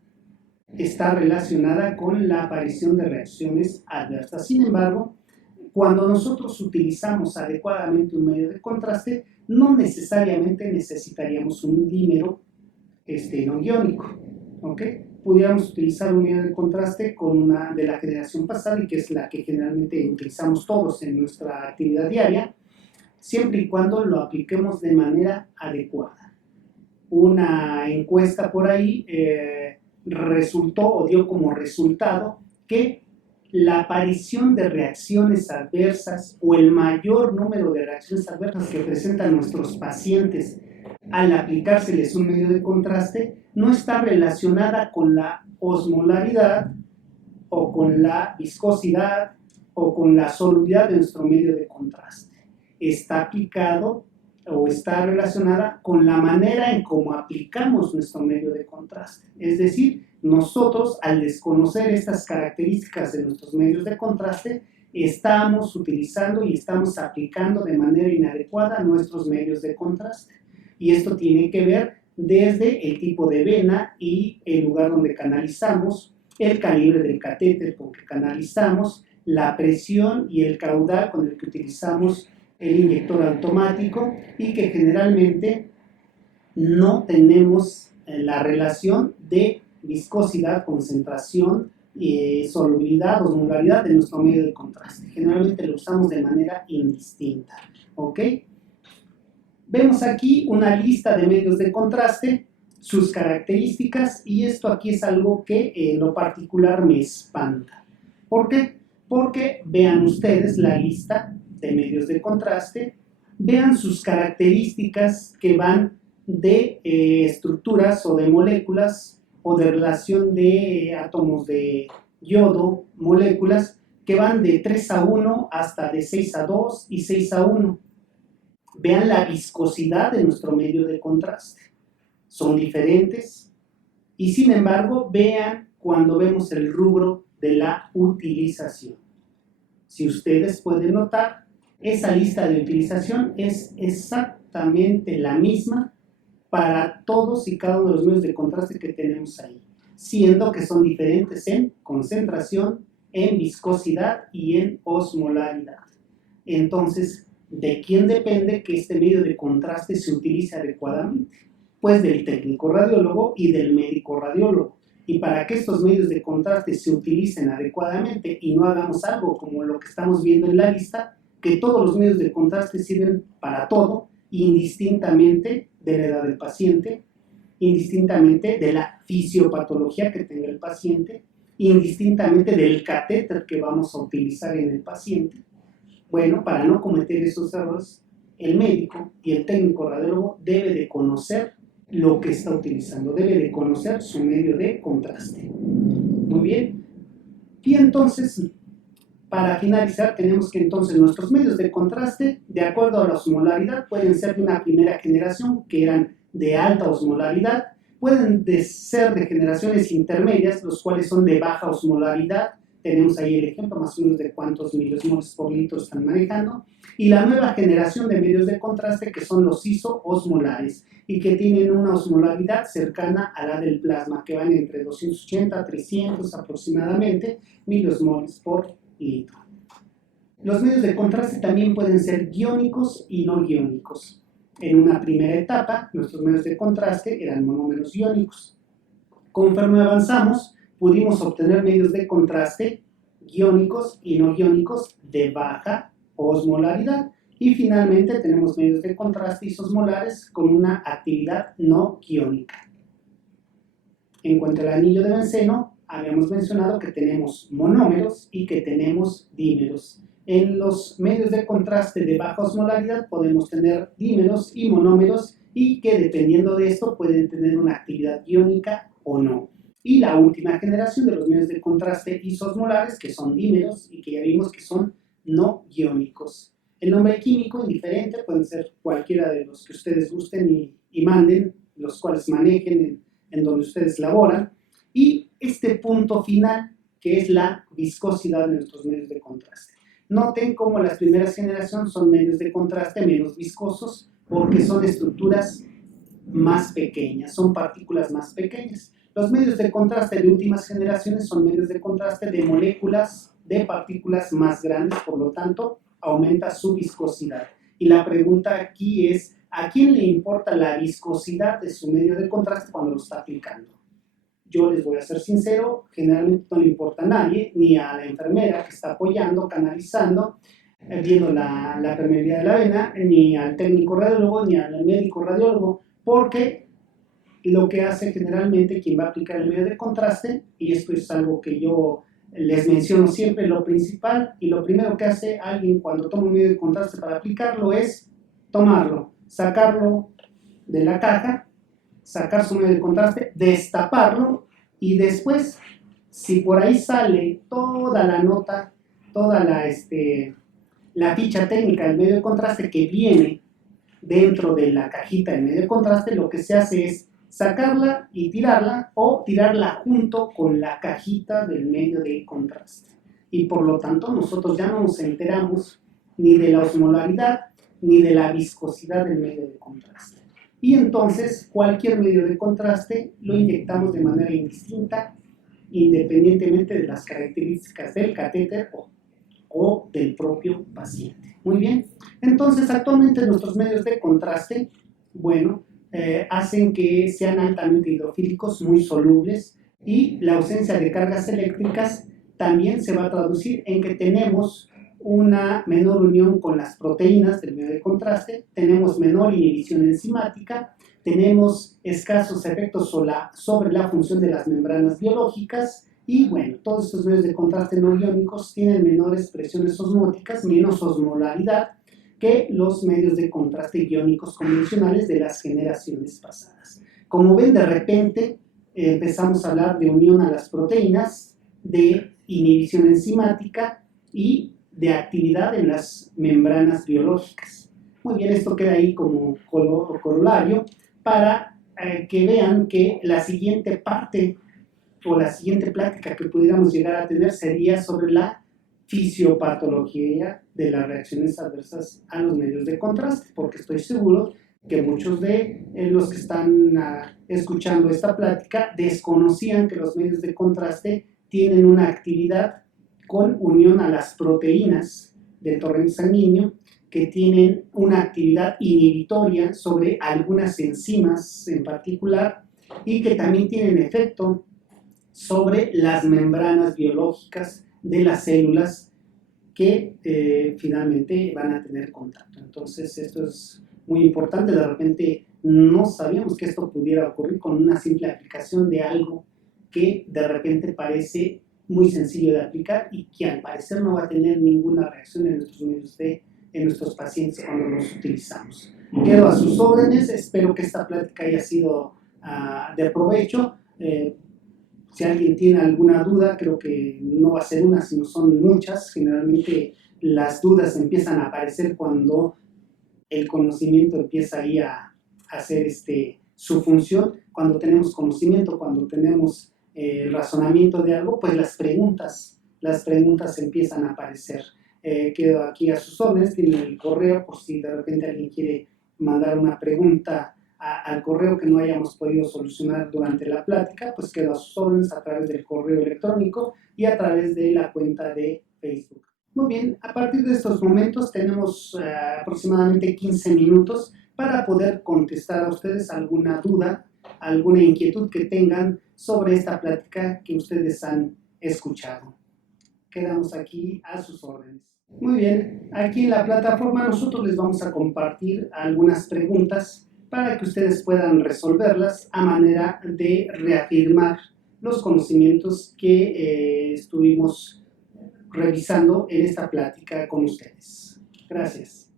está relacionada con la aparición de reacciones adversas. Sin embargo, cuando nosotros utilizamos adecuadamente un medio de contraste, no necesariamente necesitaríamos un dímero no iónico, ¿ok? Pudiéramos utilizar un medio de contraste con una de la generación pasada, y que es la que generalmente utilizamos todos en nuestra actividad diaria, siempre y cuando lo apliquemos de manera adecuada. Una encuesta por ahí resultó o dio como resultado que la aparición de reacciones adversas o el mayor número de reacciones adversas que presentan nuestros pacientes al aplicárseles un medio de contraste no está relacionada con la osmolaridad o con la viscosidad o con la solubilidad de nuestro medio de contraste. Está aplicado o está relacionada con la manera en cómo aplicamos nuestro medio de contraste. Es decir, nosotros, al desconocer estas características de nuestros medios de contraste, estamos utilizando y estamos aplicando de manera inadecuada nuestros medios de contraste. Y esto tiene que ver desde el tipo de vena y el lugar donde canalizamos, el calibre del catéter con que canalizamos, la presión y el caudal con el que utilizamos el inyector automático, y que generalmente no tenemos la relación de viscosidad, concentración, solubilidad, osmolaridad de nuestro medio de contraste. Generalmente lo usamos de manera indistinta, ¿ok? Vemos aquí una lista de medios de contraste, sus características, y esto aquí es algo que en lo particular me espanta. ¿Por qué? Porque vean ustedes la lista de medios de contraste, vean sus características que van de estructuras o de moléculas o de relación de átomos de yodo, moléculas que van de 3:1 hasta de 6:2 y 6:1. Vean la viscosidad de nuestro medio de contraste. Son diferentes, y sin embargo, vean cuando vemos el rubro de la utilización. Si ustedes pueden notar, esa lista de utilización es exactamente la misma para todos y cada uno de los medios de contraste que tenemos ahí, siendo que son diferentes en concentración, en viscosidad y en osmolaridad. Entonces, ¿de quién depende que este medio de contraste se utilice adecuadamente? Pues del técnico radiólogo y del médico radiólogo. Y para que estos medios de contraste se utilicen adecuadamente y no hagamos algo como lo que estamos viendo en la lista, que todos los medios de contraste sirven para todo, indistintamente de la edad del paciente, indistintamente de la fisiopatología que tenga el paciente, indistintamente del catéter que vamos a utilizar en el paciente. Bueno, para no cometer esos errores, el médico y el técnico radiólogo debe de conocer lo que está utilizando, debe de conocer su medio de contraste. Muy bien. Y entonces, para finalizar, tenemos que entonces nuestros medios de contraste, de acuerdo a la osmolaridad, pueden ser de una primera generación, que eran de alta osmolaridad, pueden ser de generaciones intermedias, los cuales son de baja osmolaridad. Tenemos ahí el ejemplo más o menos de cuántos milimoles por litro están manejando. Y la nueva generación de medios de contraste, que son los isoosmolares, y que tienen una osmolaridad cercana a la del plasma, que van entre 280 a 300 aproximadamente milimoles por litro. Los medios de contraste también pueden ser iónicos y no iónicos. En una primera etapa, nuestros medios de contraste eran monómeros iónicos. Conforme avanzamos, pudimos obtener medios de contraste iónicos y no iónicos de baja osmolaridad. Y finalmente tenemos medios de contraste isosmolares con una actividad no iónica. En cuanto al anillo de benceno, habíamos mencionado que tenemos monómeros y que tenemos dímeros. En los medios de contraste de baja osmolaridad podemos tener dímeros y monómeros, y que dependiendo de esto pueden tener una actividad iónica o no. Y la última generación de los medios de contraste isosmolares, que son dímeros y que ya vimos que son no iónicos. El nombre químico indiferente, pueden ser cualquiera de los que ustedes gusten y manden, los cuales manejen en donde ustedes laboran. Y este punto final, que es la viscosidad de nuestros medios de contraste. Noten cómo las primeras generaciones son medios de contraste menos viscosos porque son estructuras más pequeñas, son partículas más pequeñas. Los medios de contraste de últimas generaciones son medios de contraste de moléculas de partículas más grandes, por lo tanto, aumenta su viscosidad. Y la pregunta aquí es, ¿a quién le importa la viscosidad de su medio de contraste cuando lo está aplicando? Yo les voy a ser sincero, generalmente no le importa a nadie, ni a la enfermera que está apoyando, canalizando, viendo la permeabilidad de la vena, ni al técnico radiólogo, ni al médico radiólogo, porque lo que hace generalmente quien va a aplicar el medio de contraste, y esto es algo que yo les menciono siempre, lo principal y lo primero que hace alguien cuando toma un medio de contraste para aplicarlo es tomarlo, sacarlo de la caja, sacar su medio de contraste, destaparlo y después, si por ahí sale toda la nota, toda la ficha técnica del medio de contraste que viene dentro de la cajita del medio de contraste, lo que se hace es sacarla y tirarla o tirarla junto con la cajita del medio de contraste. Y por lo tanto nosotros ya no nos enteramos ni de la osmolaridad ni de la viscosidad del medio de contraste. Y entonces cualquier medio de contraste lo inyectamos de manera indistinta, independientemente de las características del catéter o del propio paciente. Muy bien, entonces actualmente nuestros medios de contraste, bueno, hacen que sean altamente hidrofílicos, muy solubles, y la ausencia de cargas eléctricas también se va a traducir en que tenemos una menor unión con las proteínas del medio de contraste, tenemos menor inhibición enzimática, tenemos escasos efectos sobre la función de las membranas biológicas, y bueno, todos estos medios de contraste no iónicos tienen menores presiones osmóticas, menos osmolaridad que los medios de contraste iónicos convencionales de las generaciones pasadas. Como ven, de repente empezamos a hablar de unión a las proteínas, de inhibición enzimática y de actividad en las membranas biológicas. Muy bien, esto queda ahí como corolario para que vean que la siguiente parte o la siguiente plática que pudiéramos llegar a tener sería sobre la fisiopatología de las reacciones adversas a los medios de contraste, porque estoy seguro que muchos de los que están escuchando esta plática desconocían que los medios de contraste tienen una actividad con unión a las proteínas del torrente sanguíneo, que tienen una actividad inhibitoria sobre algunas enzimas en particular y que también tienen efecto sobre las membranas biológicas de las células que finalmente van a tener contacto. Entonces esto es muy importante, de repente no sabíamos que esto pudiera ocurrir con una simple aplicación de algo que de repente parece muy sencillo de aplicar y que al parecer no va a tener ninguna reacción en nuestros pacientes cuando los utilizamos. Quedo a sus órdenes, espero que esta plática haya sido de provecho. Si alguien tiene alguna duda, creo que no va a ser una, sino son muchas. Generalmente las dudas empiezan a aparecer cuando el conocimiento empieza ahí a hacer su función. Cuando tenemos conocimiento, cuando tenemos el razonamiento de algo, pues las preguntas empiezan a aparecer. Quedo aquí a sus órdenes, tienen el correo por si de repente alguien quiere mandar una pregunta al correo que no hayamos podido solucionar durante la plática, pues quedo a sus órdenes a través del correo electrónico y a través de la cuenta de Facebook. Muy bien, a partir de estos momentos tenemos aproximadamente 15 minutos para poder contestar a ustedes alguna duda, alguna inquietud que tengan sobre esta plática que ustedes han escuchado. Quedamos aquí a sus órdenes. Muy bien, aquí en la plataforma nosotros les vamos a compartir algunas preguntas para que ustedes puedan resolverlas a manera de reafirmar los conocimientos que estuvimos revisando en esta plática con ustedes. Gracias.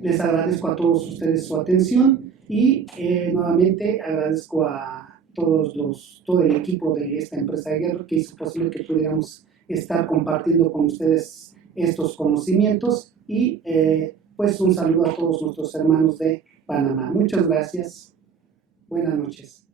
Les agradezco a todos ustedes su atención y nuevamente agradezco a todo el equipo de esta empresa de Gerber que hizo posible que pudiéramos estar compartiendo con ustedes estos conocimientos y pues un saludo a todos nuestros hermanos de Panamá. Muchas gracias. Buenas noches.